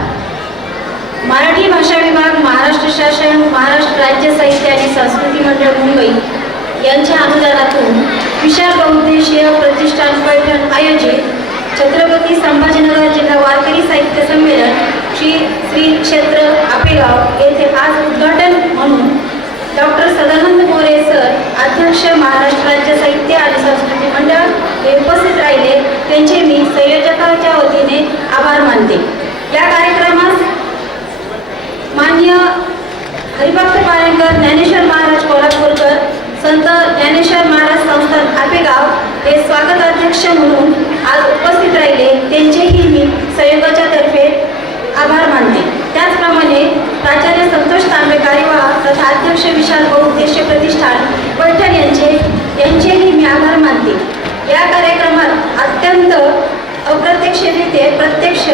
मराठी भाषा विभाग, महाराष्ट्र शासन, महाराष्ट्र राज्य साहित्य आणि संस्कृती मंडळ मुंबई यांच्या अनुदानातून विशाल बहुउद्देशीय प्रतिष्ठान पैठण आयोजित छत्रपती संभाजीनगर जिल्हा वारकरी साहित्य संमेलन श्री क्षेत्र आपेगाव येथे आज उद्घाटन म्हणून डॉक्टर सदानंद मोरे सर, अध्यक्ष महाराष्ट्र राज्य साहित्य आणि संस्कृती मंडळ हे उपस्थित राहिले. त्यांचे मी संयोजकांच्या वतीने आभार मानते. या कार्यक्रमास मान्य हरिभक्त पारणकर, ज्ञानेश्वर महाराज कोल्हापूरकर, संत ज्ञानेश्वर महाराज संस्थान आपेगाव हे स्वागत अध्यक्ष म्हणून आज उपस्थित राहिले. त्यांचेही मी संयोगाच्या तर्फे आभार मानते. त्याचप्रमाणे प्राचार्य संतोष तांबे कार्यवाह तथा अध्यक्ष विशाल बहुउद्देशीय प्रतिष्ठान पैठण यांचेही मी आभार मानते. या कार्यक्रमात अत्यंत अप्रत्यक्षरित्या प्रत्यक्ष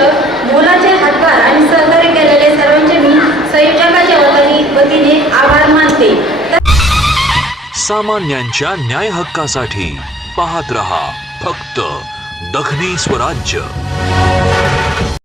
मोलाचे हातभार आणि सहकार्य केलेले सर्वांचे मी संयोजकाच्या वतीने आभार मानते. सामान्यांच्या न्याय हक्कासाठी पाहत रहा फक्त दखनी स्वराज्य.